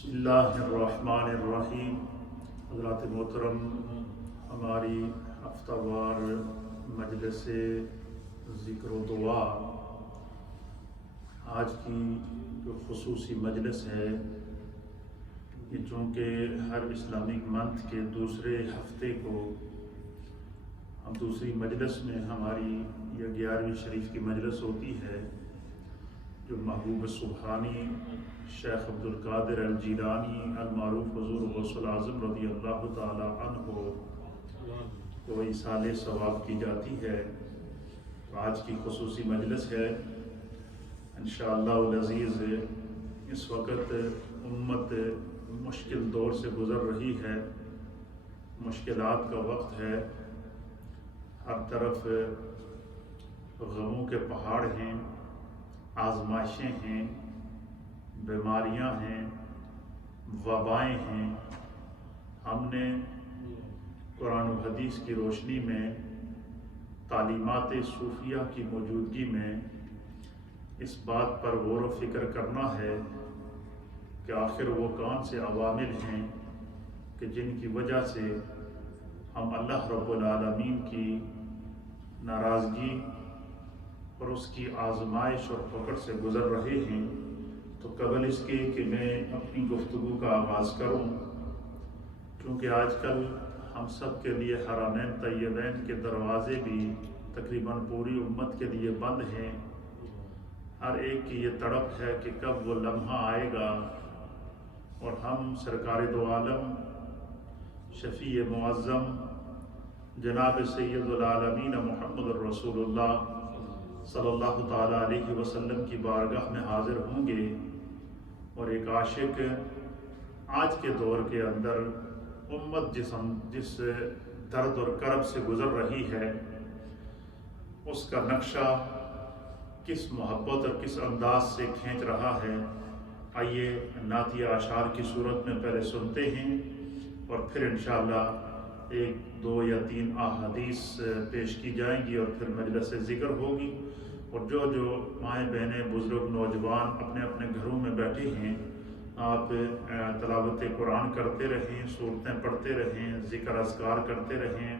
بسم اللہ الرحمن الرحیم۔ حضرات محترم، ہماری ہفتہ وار مجلس ذکر و دعا آج کی جو خصوصی مجلس ہے، یہ چونکہ ہر اسلامک منتھ کے دوسرے ہفتے کو ہم دوسری مجلس میں ہماری یہ 11ویں شریف کی مجلس ہوتی ہے، جو محبوب سبحانی شیخ عبدالقادر الجیلانی المعروف حضور غوث العظم رضی اللہ تعالی عنہ کو ایصال ثواب کی جاتی ہے۔ آج کی خصوصی مجلس ہے انشاءاللہ العزیز۔ اس وقت امت مشکل دور سے گزر رہی ہے، مشکلات کا وقت ہے، ہر طرف غموں کے پہاڑ ہیں، آزمائشیں ہیں، بیماریاں ہیں، وبائیں ہیں۔ ہم نے قرآن و حدیث کی روشنی میں، تعلیمات صوفیہ کی موجودگی میں اس بات پر غور و فکر کرنا ہے کہ آخر وہ کون سے عوامل ہیں کہ جن کی وجہ سے ہم اللہ رب العالمین کی ناراضگی اور اس کی آزمائش اور پکڑ سے گزر رہے ہیں۔ تو قبل اس کے کہ میں اپنی گفتگو کا آغاز کروں، کیونکہ آج کل ہم سب کے لیے حرمین طیبین کے دروازے بھی تقریباً پوری امت کے لیے بند ہیں۔ ہر ایک کی یہ تڑپ ہے کہ کب وہ لمحہ آئے گا اور ہم سرکار دو عالم شفیع معظم جناب سید العالمین محمد الرسول اللہ صلی اللہ تعالیٰ علیہ وسلم کی بارگاہ میں حاضر ہوں گے، اور ایک عاشق آج کے دور کے اندر امت جس درد اور کرب سے گزر رہی ہے، اس کا نقشہ کس محبت اور کس انداز سے کھینچ رہا ہے، آئیے نعتیہ اشعار کی صورت میں پہلے سنتے ہیں اور پھر انشاءاللہ 1 2 یا 3 احادیث پیش کی جائیں گی اور پھر مجلس ذکر ہوگی۔ اور جو مائیں بہنیں بزرگ نوجوان اپنے اپنے گھروں میں بیٹھے ہیں، آپ تلاوت قرآن کرتے رہیں، سورتیں پڑھتے رہیں، ذکر اذکار کرتے رہیں۔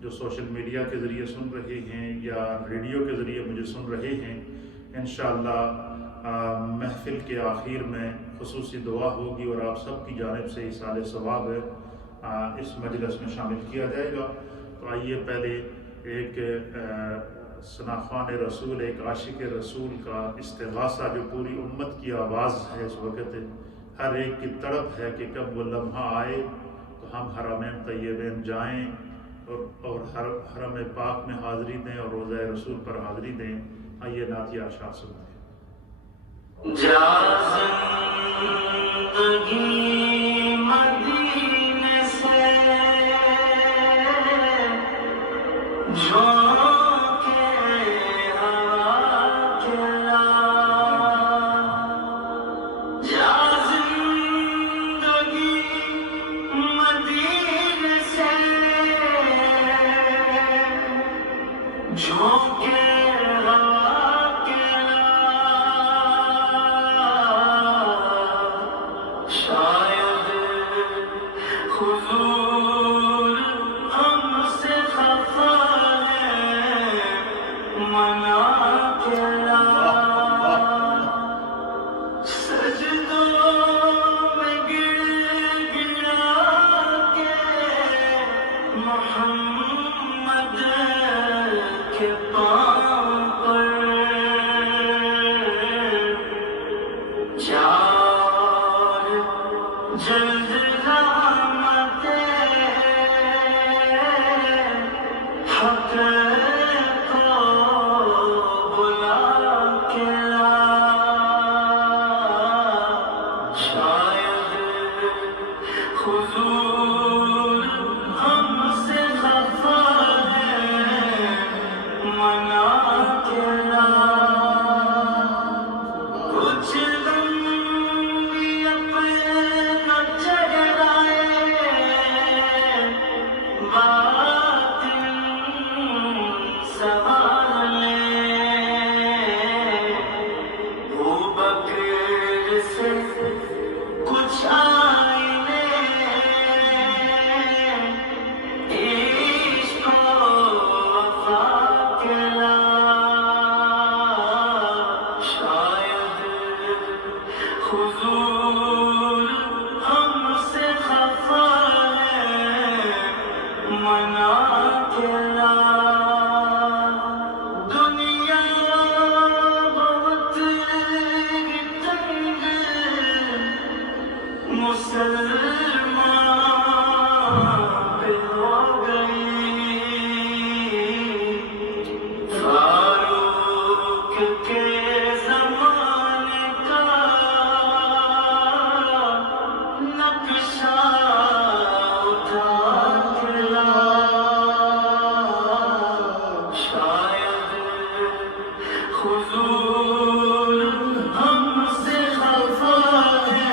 جو سوشل میڈیا کے ذریعے سن رہے ہیں یا ریڈیو کے ذریعے مجھے سن رہے ہیں، انشاءاللہ محفل کے آخر میں خصوصی دعا ہوگی اور آپ سب کی جانب سے ایصال ثواب اس مجلس میں شامل کیا جائے گا۔ تو آئیے پہلے ایک ثناخوان رسول، ایک عاشق رسول کا استغاثہ جو پوری امت کی آواز ہے، اس وقت ہر ایک کی تڑپ ہے کہ کب وہ لمحہ آئے تو ہم حرمین طیبین جائیں اور حرم پاک میں حاضری دیں اور روضہ رسول پر حاضری دیں۔ آئیے نعتیہ اشعار سنتے ہیں۔ جا زندگی مدینے سے جھونکے ہوا کے لا، جا زندگی مدینے سے جھونکے کچھ دم بھی اپنا حضور ہم سے خفا ہے منا کے لا دنیا بہت تنگ مسلمان پہ ہو گئی فاروق کے زمانے کا نقشہ اٹھا کے لا شاید حضور ہم سے خفا ہے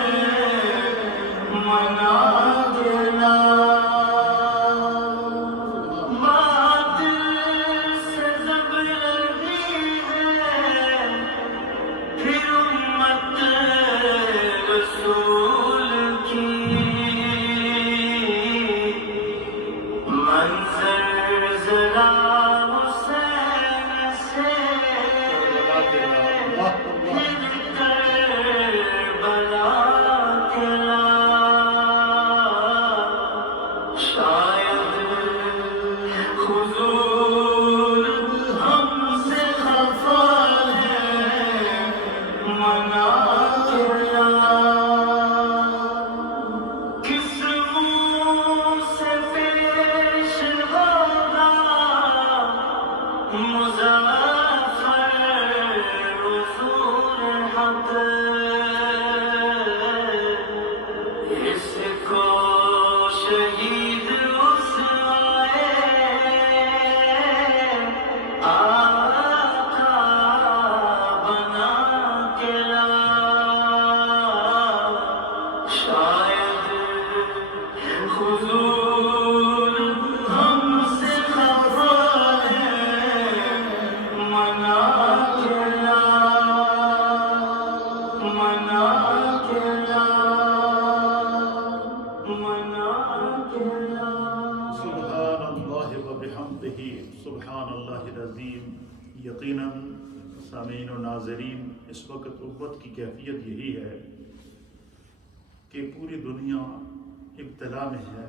منا کے لا بات سے زب رہی ہے پھر امت رسول کی منظر ذرا حسین سے پھر کربلا کے لا شاید حضور ہم سے خفا ہے منا کے لا کس منہ سے پیش ہوگا مظفر حضور حق اس کو شہید اس آقا بنا کے لا شاید حضور ہم سے خفا ہے منا کے لا منا کے لا منا کے لا سبحان اللہ و بحمدہ سبحان اللہ العظیم۔ یقیناً سامعین و ناظرین، اس وقت امت کی کیفیت یہی ہے کہ پوری دنیا ابتلا میں ہے،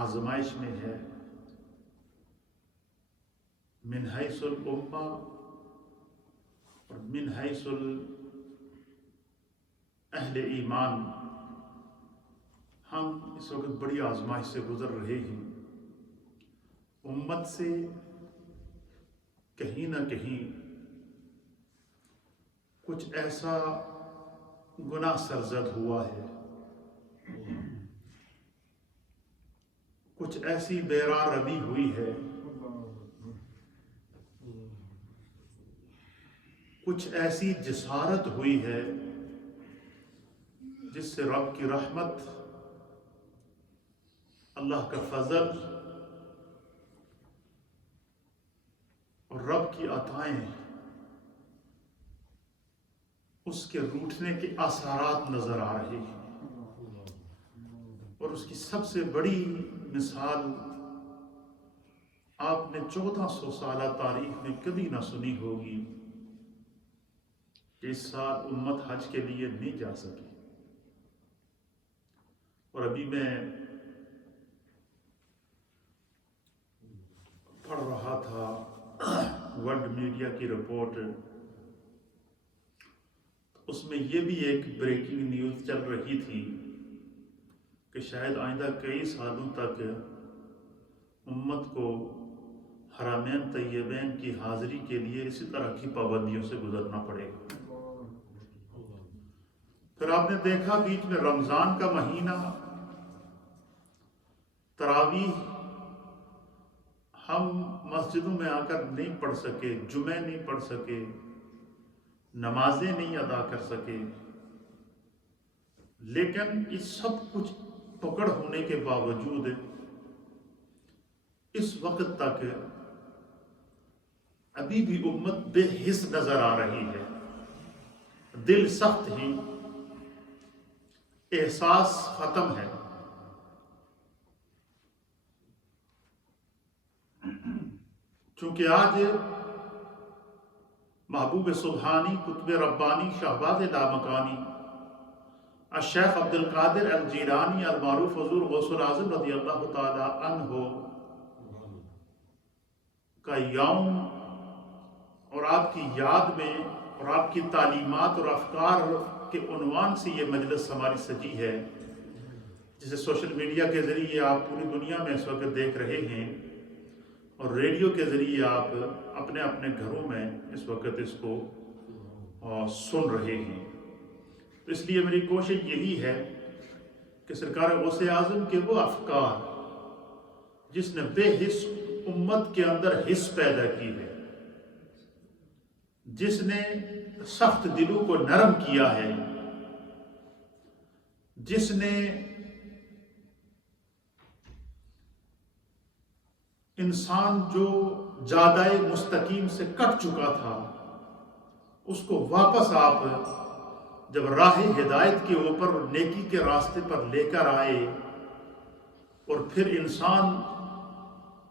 آزمائش میں ہے، من حیث الامہ اور من حیث اہل ایمان ہم اس وقت بڑی آزمائش سے گزر رہے ہیں۔ امت سے کہیں نہ کہیں کچھ ایسا گناہ سرزد ہوا ہے، کچھ ایسی بیراہ روی ہوئی ہے، کچھ ایسی جسارت ہوئی ہے جس سے رب کی رحمت، اللہ کا فضل اور رب کی عطائیں اس کے روٹنے کے آثارات نظر آ رہے ہیں۔ اور اس کی سب سے بڑی مثال آپ نے 1400 سالہ تاریخ میں کبھی نہ سنی ہوگی کہ اس سال امت حج کے لیے نہیں جا سکی۔ اور ابھی میں پڑھ رہا تھا ورلڈ میڈیا کی رپورٹ، اس میں یہ بھی ایک بریکنگ نیوز چل رہی تھی کہ شاید آئندہ کئی سالوں تک امت کو حرمین طیبین کی حاضری کے لیے اسی طرح کی پابندیوں سے گزرنا پڑے گا۔ پھر آپ نے دیکھا بیچ میں رمضان کا مہینہ، تراویح ہم مسجدوں میں آ کر نہیں پڑھ سکے، جمعے نہیں پڑھ سکے، نمازیں نہیں ادا کر سکے، لیکن یہ سب کچھ پکڑ ہونے کے باوجود اس وقت تک ابھی بھی امت بے حس نظر آ رہی ہے۔ دل سخت ہی، احساس ختم ہے۔ چونکہ آج محبوب سبحانی، قطب ربانی، شہباز لامکانی الشیخ عبد القادر الجیلانی المعروف حضور غوث العظم رضی اللہ تعالی عنہ کا یوم اور آپ کی یاد میں اور آپ کی تعلیمات اور افکار کے عنوان سے یہ مجلس ہماری سجی ہے، جسے سوشل میڈیا کے ذریعے آپ پوری دنیا میں اس وقت دیکھ رہے ہیں اور ریڈیو کے ذریعے آپ اپنے اپنے گھروں میں اس وقت اس کو سن رہے ہیں۔ تو اس لیے میری کوشش یہی ہے کہ سرکار غوث اعظم کے وہ افکار جس نے بے حس امت کے اندر حس پیدا کی ہے، جس نے سخت دلوں کو نرم کیا ہے، جس نے انسان جو جادۂ مستقیم سے کٹ چکا تھا اس کو واپس آپ جب راہ ہدایت کے اوپر نیکی کے راستے پر لے کر آئے اور پھر انسان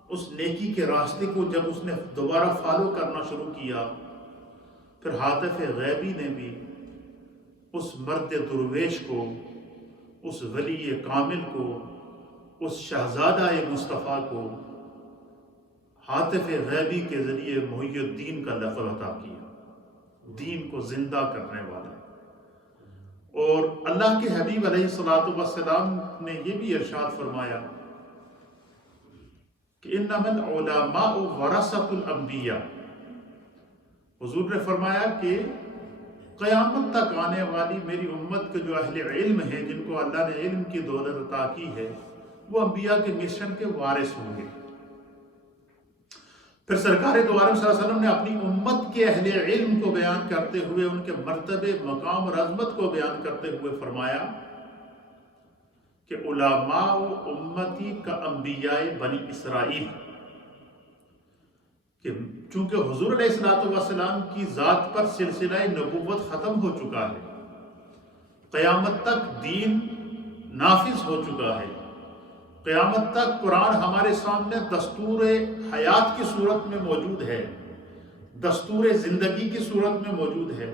اس نیکی کے راستے کو جب اس نے دوبارہ فالو کرنا شروع کیا، پھر ہاتف غیبی نے بھی اس مرد درویش کو، اس ولی کامل کو، اس شہزادہ مصطفیٰ کو ہاتف غیبی کے ذریعے محی الدین کا لقب عطا کیا، دین کو زندہ کرنے والا۔ اور اللہ کے حبیب علیہ الصلوۃ والسلام نے یہ بھی ارشاد فرمایا کہ انما العلماء ورثۃ الانبیاء، حضور نے فرمایا کہ قیامت تک آنے والی میری امت کے جو اہل علم ہیں، جن کو اللہ نے علم کی دولت عطا کی ہے، وہ انبیاء کے مشن کے وارث ہوں گے۔ پھر سرکار دو عالم صلی اللہ علیہ وسلم نے اپنی امت کے اہل علم کو بیان کرتے ہوئے ان کے مرتبے، مقام اور عظمت کو بیان کرتے ہوئے فرمایا کہ علماء امتی کا انبیاء بنی اسرائیل، کہ چونکہ حضور علیہ الصلوۃ والسلام کی ذات پر سلسلہ نبوت ختم ہو چکا ہے، قیامت تک دین نافذ ہو چکا ہے، قیامت تک قرآن ہمارے سامنے دستور حیات کی صورت میں موجود ہے، دستور زندگی کی صورت میں موجود ہے،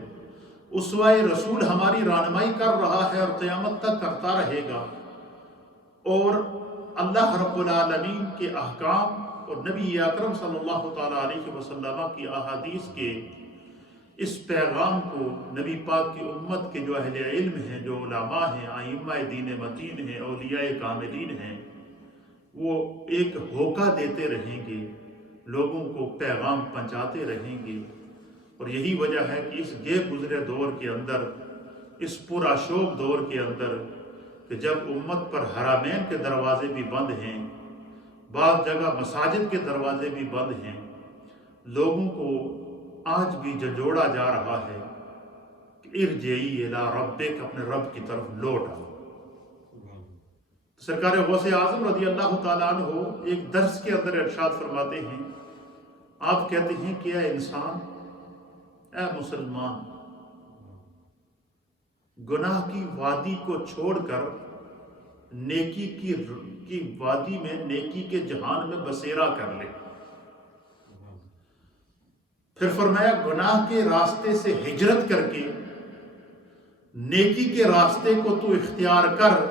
اسوہ رسول ہماری رہنمائی کر رہا ہے اور قیامت تک کرتا رہے گا، اور اللہ رب العالمین کے احکام اور نبی اکرم صلی اللہ تعالیٰ علیہ وسلم کی احادیث کے اس پیغام کو نبی پاک کی امت کے جو اہل علم ہیں، جو علماء ہیں، ائمہ دین متین ہیں، اولیاء کاملین ہیں، وہ ایک ہوکا دیتے رہیں گے، لوگوں کو پیغام پہنچاتے رہیں گے۔ اور یہی وجہ ہے کہ اس گئے گزرے دور کے اندر، اس پرآشوب دور کے اندر، کہ جب امت پر حرمین کے دروازے بھی بند ہیں، بعض جگہ مساجد کے دروازے بھی بند ہیں، لوگوں کو آج بھی جھنجھوڑا جا رہا ہے کہ ارجعی الی ربک، اپنے رب کی طرف لوٹ آؤ۔ سرکار غوث اعظم رضی اللہ تعالیٰ عنہ ایک درس کے اندر ارشاد فرماتے ہیں، آپ کہتے ہیں کہ اے انسان، اے مسلمان، گناہ کی وادی کو چھوڑ کر نیکی کی وادی میں، نیکی کے جہان میں بسیرا کر لے۔ پھر فرمایا گناہ کے راستے سے ہجرت کر کے نیکی کے راستے کو تو اختیار کر۔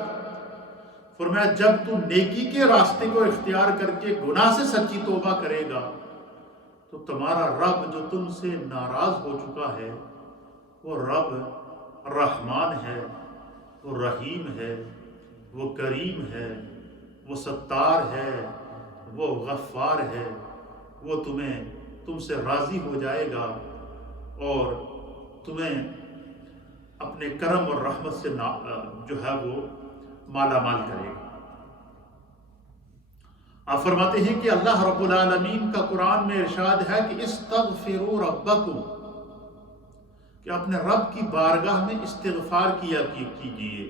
فرمایا جب تو نیکی کے راستے کو اختیار کر کے گناہ سے سچی توبہ کرے گا تو تمہارا رب جو تم سے ناراض ہو چکا ہے، وہ رب رحمان ہے، وہ رحیم ہے، وہ کریم ہے، وہ ستار ہے، وہ غفار ہے، وہ تم سے راضی ہو جائے گا اور تمہیں اپنے کرم اور رحمت سے جو ہے وہ مالا مال کرے گا۔ آپ فرماتے ہیں کہ اللہ رب العالمین کا قرآن میں ارشاد ہے کہ استغفروا ربکم، کہ اپنے رب کی بارگاہ میں استغفار کیا کیجئے،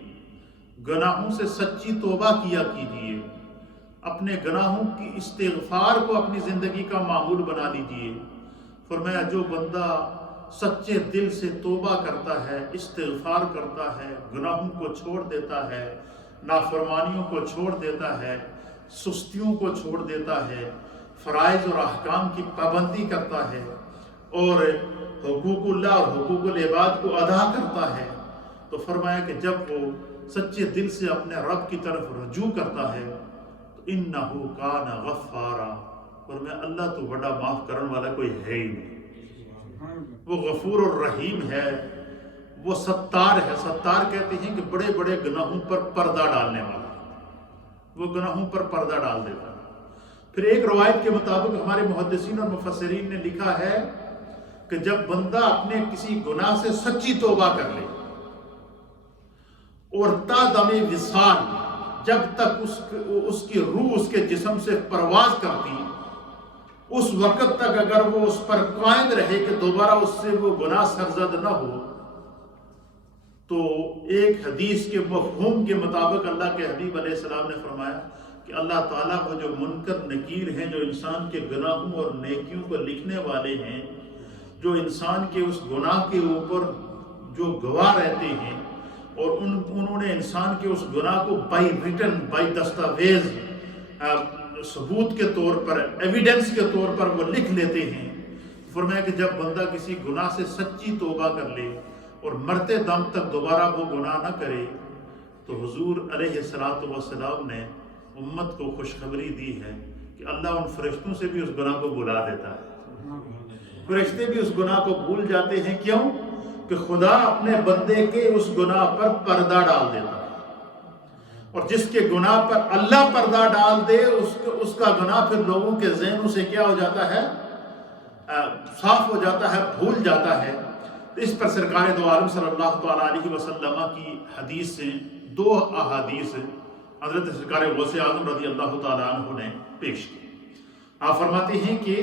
گناہوں سے سچی توبہ کیا کیجئے، اپنے گناہوں کی استغفار کو اپنی زندگی کا معمول بنا لیجئے۔ فرمایا جو بندہ سچے دل سے توبہ کرتا ہے، استغفار کرتا ہے، گناہوں کو چھوڑ دیتا ہے، نافرمانیوں کو چھوڑ دیتا ہے، سستیوں کو چھوڑ دیتا ہے، فرائض اور احکام کی پابندی کرتا ہے اور حقوق اللہ اور حقوق العباد کو ادا کرتا ہے، تو فرمایا کہ جب وہ سچے دل سے اپنے رب کی طرف رجوع کرتا ہے تو انہو کان غفارا، اور میں اللہ تو بڑا معاف کرنے والا کوئی ہے ہی نہیں، وہ غفور الرحیم ہے، وہ ستار ہے۔ ستار کہتے ہیں کہ بڑے بڑے گناہوں پر پردہ ڈالنے والا، وہ گناہوں پر پردہ ڈال دیتا ہے۔ پھر ایک روایت کے مطابق ہمارے محدثین اور مفسرین نے لکھا ہے کہ جب بندہ اپنے کسی گناہ سے سچی توبہ کر لے اور تا دم وصال، جب تک اس کی روح اس کے جسم سے پرواز کرتی، اس وقت تک اگر وہ اس پر قائم رہے کہ دوبارہ اس سے وہ گناہ سرزد نہ ہو، تو ایک حدیث کے مفہوم کے مطابق اللہ کے حبیب علیہ السلام نے فرمایا کہ اللہ تعالیٰ کو جو منکر نکیر ہیں، جو انسان کے گناہوں اور نیکیوں کو لکھنے والے ہیں، جو انسان کے اس گناہ کے اوپر جو گواہ رہتے ہیں، اور انہوں نے انسان کے اس گناہ کو بائی ریٹن، بائی دستاویز، ثبوت کے طور پر، ایویڈنس کے طور پر وہ لکھ لیتے ہیں۔ فرمایا کہ جب بندہ کسی گناہ سے سچی توبہ کر لے اور مرتے دم تک دوبارہ وہ گناہ نہ کرے، تو حضور علیہ السلام نے امت کو خوشخبری دی ہے کہ اللہ ان فرشتوں سے بھی اس گناہ کو بھلا دیتا ہے۔ فرشتے بھی اس گناہ کو بھول جاتے ہیں، کیوں؟ کہ خدا اپنے بندے کے اس گناہ پر پردہ ڈال دیتا ہے، اور جس کے گناہ پر اللہ پردہ ڈال دے اس کا گناہ پھر لوگوں کے ذہنوں سے کیا ہو جاتا ہے؟ صاف ہو جاتا ہے، بھول جاتا ہے۔ اس پر سرکار دو عالم صلی اللہ تعالیٰ علیہ وسلم کی حدیث سے دو احادیث حضرت سرکار غوث اعظم رضی اللہ تعالیٰ عنہ نے پیش کی۔ آپ فرماتے ہیں کہ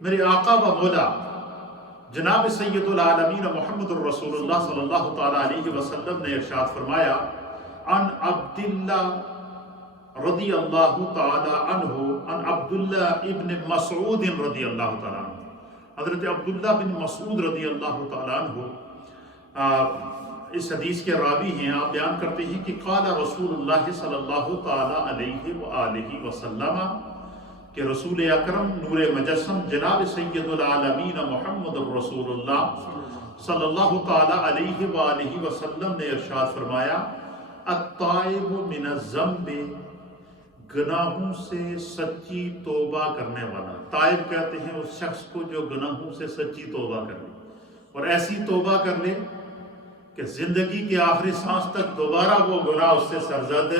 میرے آقا و مولا جناب سید العالمین محمد الرسول اللہ صلی اللہ تعالیٰ علیہ وسلم نے ارشاد فرمایا، عن عبداللہ رضی اللہ تعالیٰ عنہ، عن عبداللہ ابن مسعود رضی اللہ تعالیٰ عنہ، حضرت عبداللہ بن مسعود رضی اللہ تعالیٰ عنہ اس حدیث کے راوی ہیں۔ آپ بیان کرتے ہیں کہ قال رسول اللہ صلی اللہ تعالیٰ علیہ وآلہ وسلم، کہ رسول اکرم نور مجسم جناب سید العالمین محمد الرسول اللہ صلی اللہ تعالیٰ علیہ وآلہ وسلم نے ارشاد فرمایا، التائب من الذنب، گناہوں سے سچی توبہ کرنے والا۔ تائب کہتے ہیں اس شخص کو جو گناہوں سے سچی توبہ کر لے، اور ایسی توبہ کر لے کہ زندگی کے آخری سانس تک دوبارہ وہ گناہ اس سے سرزد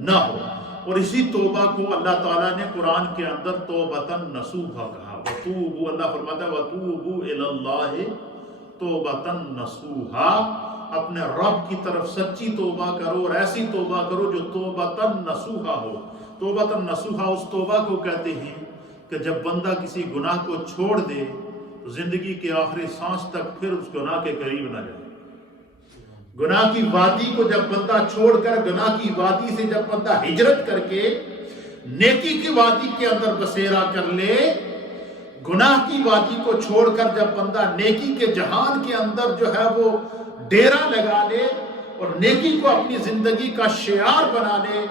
نہ ہو۔ اور اسی توبہ کو اللہ تعالیٰ نے قرآن کے اندر توبۃ نصوحا کہا۔ وَتُوبُوا، اللہ فرماتا ہے وَتُوبُوا إِلَى اللَّهِ توبۃ نصوحا، اپنے رب کی طرف سچی توبہ کرو، اور ایسی توبہ کرو جو توبۃ نصوحا ہو۔ توبۃ نصوحا اس توبہ کو کہتے ہیں کہ جب بندہ کسی گناہ کو چھوڑ دے تو زندگی کے آخری سانس تک پھر اس گناہ کے قریب نہ جائے۔ گناہ کی وادی کو جب بندہ چھوڑ کر، گناہ کی وادی سے جب بندہ ہجرت کر کے نیکی کی وادی کے اندر بسیرا کر لے، گناہ کی وادی کو چھوڑ کر جب بندہ نیکی کے جہان کے اندر جو ہے وہ ڈیرا لگا لے اور نیکی کو اپنی زندگی کا شعار بنا لے،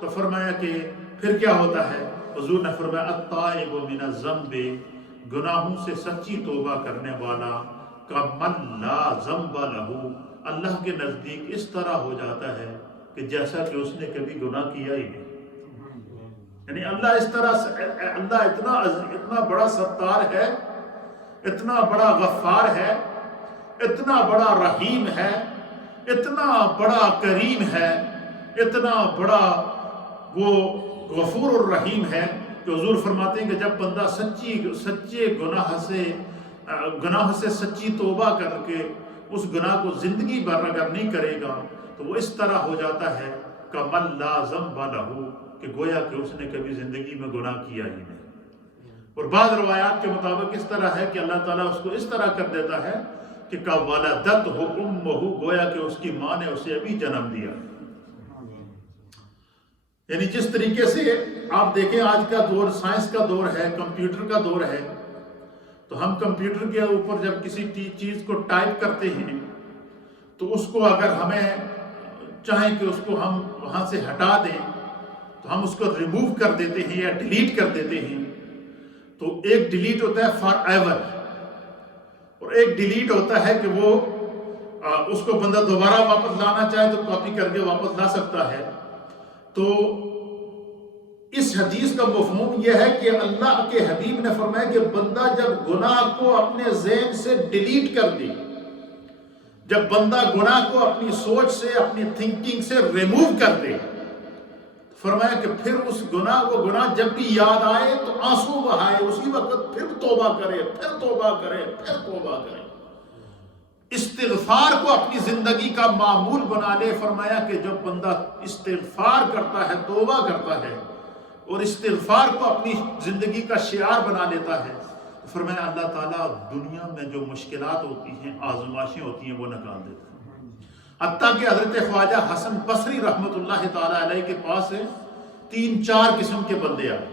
تو فرمایا کہ پھر کیا ہوتا ہے؟ حضور نے فرمایا التائب من الذنب، گناہوں سے سچی توبہ کرنے والا، کمن لا ذنب لہ، اللہ کے نزدیک اس طرح ہو جاتا ہے کہ جیسا کہ اس نے کبھی گناہ کیا ہی نہیں۔ یعنی اللہ اس طرح، اللہ اتنا بڑا ستار ہے، اتنا بڑا غفار ہے، اتنا بڑا رحیم ہے، اتنا بڑا کریم ہے، اتنا بڑا وہ غفور الرحیم ہے کہ حضور فرماتے ہیں کہ جب بندہ سچے گناہ سے سچی توبہ کر کے اس گناہ کو زندگی بھر اگر نہیں کرے گا تو وہ اس طرح ہو جاتا ہے کمن لا ذنب لہ، کہ گویا کہ اس نے کبھی زندگی میں گناہ کیا ہی نہیں۔ اور بعض روایات کے مطابق اس طرح ہے کہ اللہ تعالیٰ اس کو اس طرح کر دیتا ہے کہ کولدتہ امہ، گویا کہ اس کی ماں نے اسے ابھی جنم دیا۔ یعنی جس طریقے سے آپ دیکھیں آج کا دور سائنس کا دور ہے، کمپیوٹر کا دور ہے، تو ہم کمپیوٹر کے اوپر جب کسی چیز کو ٹائپ کرتے ہیں تو اس کو اگر ہمیں چاہیں کہ اس کو ہم وہاں سے ہٹا دیں تو ہم اس کو ریموو کر دیتے ہیں یا ڈیلیٹ کر دیتے ہیں۔ تو ایک ڈیلیٹ ہوتا ہے فار ایور، اور ایک ڈیلیٹ ہوتا ہے کہ وہ اس کو بندہ دوبارہ واپس لانا چاہے تو کاپی کر کے واپس لا سکتا ہے۔ تو اس حدیث کا مفہوم یہ ہے کہ اللہ کے حبیب نے فرمایا کہ بندہ جب گناہ کو اپنے ذہن سے ڈیلیٹ کر دے، جب بندہ گناہ کو اپنی سوچ سے، اپنی تھنکنگ سے ریموو کر دے، فرمایا کہ پھر اس وہ گناہ جب بھی یاد آئے تو آنسو بہائے، اسی وقت پھر توبہ کرے، پھر توبہ کرے، پھر توبہ کرے، استغفار کو اپنی زندگی کا معمول بنا لے۔ فرمایا کہ جب بندہ استغفار کرتا ہے، توبہ کرتا ہے اور استغفار کو اپنی زندگی کا شعار بنا لیتا ہے، تو فرمایا اللہ تعالیٰ دنیا میں جو مشکلات ہوتی ہیں، آزمائشیں ہوتی ہیں، وہ نکال دیتا ہے۔ حتیٰ کہ حضرت خواجہ حسن بصری رحمۃ اللہ تعالیٰ علیہ کے پاس 3-4 قسم کے بندے آئے۔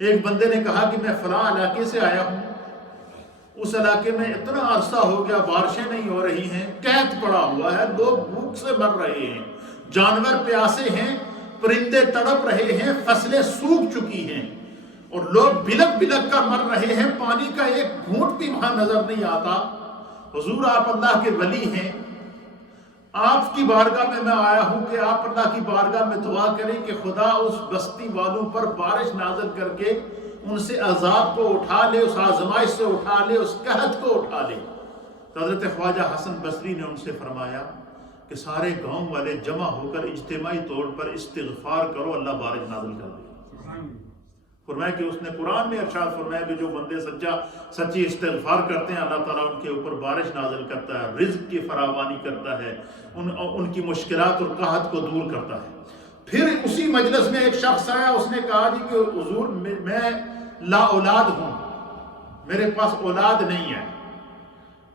ایک بندے نے کہا کہ میں فلاں علاقے سے آیا ہوں، اس علاقے میں اتنا عرصہ ہو گیا بارشیں نہیں ہو رہی ہیں، قحط پڑا ہوا ہے، لوگ بھوک سے مر رہے ہیں، جانور پیاسے ہیں، پرندے تڑپ رہے ہیں، فصلیں سوکھ چکی ہیں اور لوگ بلک بلک کر مر رہے ہیں، پانی کا ایک گھونٹ بھی وہاں نظر نہیں آتا۔ حضور آپ اللہ کے ولی ہیں، آپ کی بارگاہ میں آیا ہوں کہ آپ اللہ کی بارگاہ میں دعا کریں کہ خدا اس بستی والوں پر بارش نازل کر کے ان سے عذاب کو اٹھا لے، اس آزمائش سے اٹھا لے، اس قحط کو اٹھا لے۔ تو حضرت خواجہ حسن بصری نے ان سے فرمایا کہ سارے گاؤں والے جمع ہو کر اجتماعی طور پر استغفار کرو، اللہ بارش نازل کر دے۔ فرمایا کہ اس نے قرآن میں ارشاد فرمایا کہ جو بندے سچی استغفار کرتے ہیں، اللہ تعالیٰ ان کے اوپر بارش نازل کرتا ہے، رزق کی فراوانی کرتا ہے، ان کی مشکلات اور قحط کو دور کرتا ہے۔ پھر اسی مجلس میں ایک شخص آیا، اس نے کہا جی کہ حضور میں لا اولاد ہوں، میرے پاس اولاد نہیں ہے،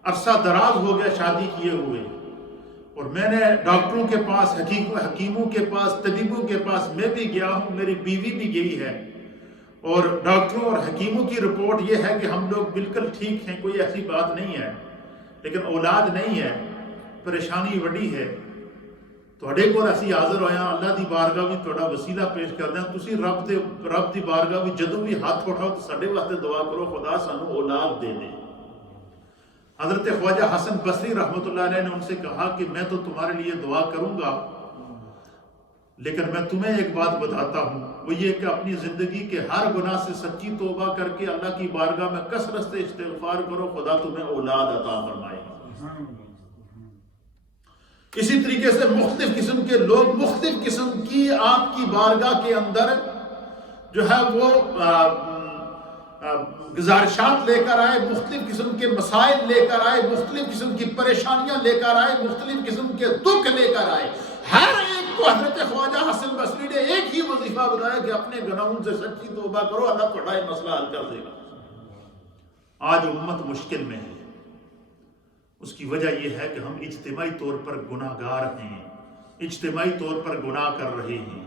عرصہ دراز ہو گیا شادی کیے ہوئے، اور میں نے ڈاکٹروں کے پاس، حکیموں کے پاس، طبیبوں کے پاس میں بھی گیا ہوں، میری بیوی بھی گئی ہے، اور ڈاکٹروں اور حکیموں کی رپورٹ یہ ہے کہ ہم لوگ بالکل ٹھیک ہیں، کوئی ایسی بات نہیں ہے، لیکن اولاد نہیں ہے، پریشانی بڑی ہے۔ تھوڑے کو اسی حاضر ہویا اللہ دی بارگاہ بھی تھوڑا وسیلہ پیش کر دیں، تسی رب دی بارگاہ بھی جدوں بھی ہاتھ اٹھاؤ تو ساڈے واسطے دعا کرو، خدا سانو اولاد دے دے۔ حضرت خواجہ حسن بصری رحمۃ اللہ علیہ نے ان سے کہا کہ میں تو تمہارے لیے دعا کروں گا، لیکن میں تمہیں ایک بات بتاتا ہوں، وہ یہ کہ اپنی زندگی کے ہر گناہ سے سچی توبہ کر کے اللہ کی بارگاہ میں کثرت سے استغفار کرو، خدا تمہیں اولاد عطا فرمائے گا۔ اسی طریقے سے مختلف قسم کے لوگ مختلف قسم کی آپ کی بارگاہ کے اندر جو ہے وہ گزارشات لے کر آئے، مختلف قسم کے مسائل لے کر آئے، مختلف قسم کی پریشانیاں لے کر آئے، مختلف قسم کے دکھ لے کر آئے۔ ہر ایک کو حضرت خواجہ حسن بصری نے ایک ہی وظیفہ بتایا کہ اپنے گناہوں سے سچی توبہ کرو، اللہ تمہارا یہ مسئلہ حل کر دے گا۔ آج امت مشکل میں ہے، اس کی وجہ یہ ہے کہ ہم اجتماعی طور پر گناہ گار ہیں، اجتماعی طور پر گناہ کر رہے ہیں،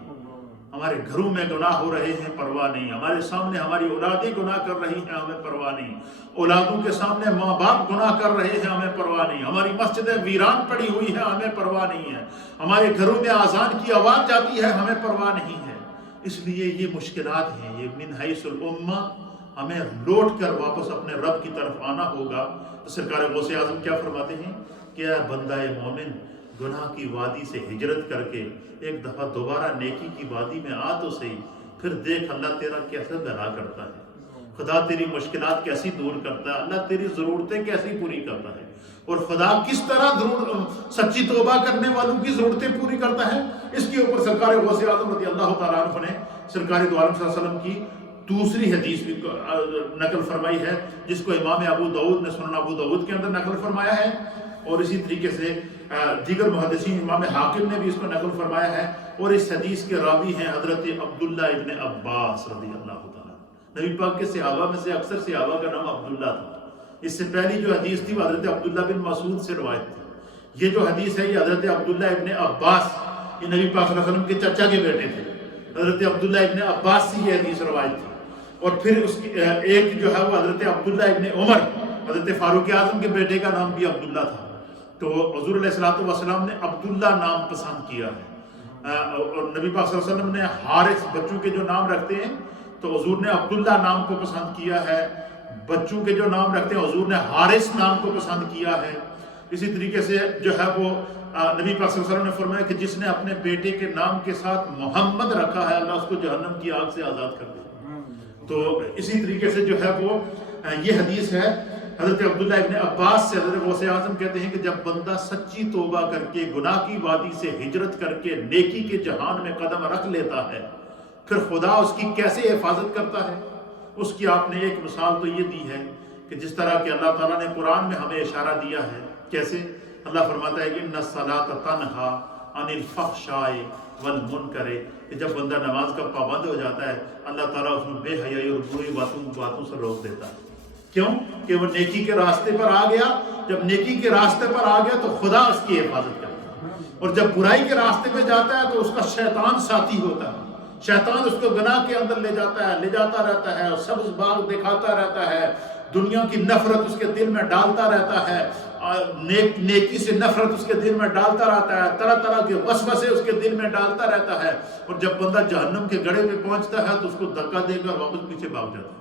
ہمارے گھروں میں گناہ ہو رہے ہیں، پرواہ نہیں، ہمارے سامنے ہماری اولادیں گناہ کر رہی ہیں، ہمیں پرواہ نہیں، اولادوں کے سامنے ماں باپ گناہ کر رہے ہیں، ہمیں پرواہ نہیں، ہماری مسجدیں ویران پڑی ہوئی ہیں، ہمیں پرواہ نہیں ہے، ہمارے گھروں میں اذان کی آواز جاتی ہے، ہمیں پرواہ نہیں ہے۔ اس لیے یہ مشکلات ہیں، یہ من حیث الامہ، ہمیں لوٹ کر واپس اپنے رب کی طرف آنا ہوگا۔ تو سرکار غوث اعظم کیا فرماتے ہیں کہ اے بندہ مومن، گناہ کی وادی سے ہجرت کر کے ایک دفعہ دوبارہ نیکی کی وادی میں آ تو صحیح، پھر دیکھ اللہ تیرا کیسے بھلا کرتا ہے، خدا تیری مشکلات کیسی دور کرتا ہے، اللہ تیری ضرورتیں کیسی پوری کرتا ہے، اور خدا کس طرح سچی توبہ کرنے والوں کی ضرورتیں پوری کرتا ہے۔ اس کے اوپر سرکار غوث اعظم رضی اللہ تعالیٰ عنہ نے سرکار دو عالم صلی اللہ علیہ وسلم کی دوسری حدیث بھی نقل فرمائی ہے، جس کو امام ابو داؤد نے سنن ابو داؤد کے اندر نقل فرمایا ہے، اور اسی طریقے سے دیگر محدثین امام حاکم نے بھی اس کو نقل فرمایا ہے، اور اس حدیث کے راوی ہیں حضرت عبداللہ ابن عباس رضی اللہ تعالیٰ۔ نبی پاک کے صحابہ میں سے اکثر صحابہ کا نام عبداللہ تھا۔ اس سے پہلی جو حدیث تھی وہ حضرت عبداللہ بن مسعود سے روایت تھی۔ یہ جو حدیث ہے یہ حضرت عبداللہ ابن عباس، یہ نبی پاک صلی اللہ علیہ وسلم کے چچا کے بیٹے تھے، حضرت عبداللہ ابن عباس سے یہ حدیث روایت تھی۔ اور پھر اس کی ایک جو ہے وہ حضرت عبداللہ ابن عمر، حضرت فاروق اعظم کے بیٹے کا نام بھی عبداللہ تھا۔ تو حضور علیہ الصلوۃ والسلام نے عبداللہ نام پسند کیا ہے، اور نبی پاک صلی اللہ علیہ وسلم نے حارث بچوں کے جو نام رکھتے ہیں تو حضور نے عبداللہ نام کو پسند کیا ہے، بچوں کے جو نام رکھتے ہیں حضور نے حارث نام کو پسند کیا ہے۔ اسی طریقے سے جو ہے وہ نبی پاک صلی اللہ علیہ وسلم نے فرمایا کہ جس نے اپنے بیٹے کے نام کے ساتھ محمد رکھا ہے اللہ اس کو جہنم کی آگ سے آزاد کر دے. تو اسی طریقے سے جو ہے وہ یہ حدیث ہے حضرت عبداللہ ابن عباس سے. حضرت غوث اعظم کہتے ہیں کہ جب بندہ سچی توبہ کر کے گناہ کی وادی سے ہجرت کر کے نیکی کے جہان میں قدم رکھ لیتا ہے پھر خدا اس کی کیسے حفاظت کرتا ہے. اس کی آپ نے ایک مثال تو یہ دی ہے کہ جس طرح کہ اللہ تعالیٰ نے قرآن میں ہمیں اشارہ دیا ہے. کیسے؟ اللہ فرماتا ہے کہ ان الصلاۃ تنہا عن الفحشاء والمنکر کہ جب بندہ نماز کا پابند ہو جاتا ہے اللہ تعالیٰ اس میں بے حیائی اور بری باتوں سے روک دیتا ہے. کیوں؟ کہ وہ نیکی کے راستے پر آ گیا. جب نیکی کے راستے پر آ گیا تو خدا اس کی حفاظت کرتا ہے، اور جب برائی کے راستے پہ جاتا ہے تو اس کا شیطان ساتھی ہوتا ہے. شیطان اس کو گناہ کے اندر لے جاتا رہتا ہے اور سبز باغ دکھاتا رہتا ہے. دنیا کی نفرت اس کے دل میں ڈالتا رہتا ہے، نیکی سے نفرت اس کے دل میں ڈالتا رہتا ہے، طرح طرح کے وسوسے اس کے دل میں ڈالتا رہتا ہے. اور جب بندہ جہنم کے گڑھے پہ پہنچتا ہے تو اس کو دھکا دے کر واپس پیچھے بھاگ جاتا ہے.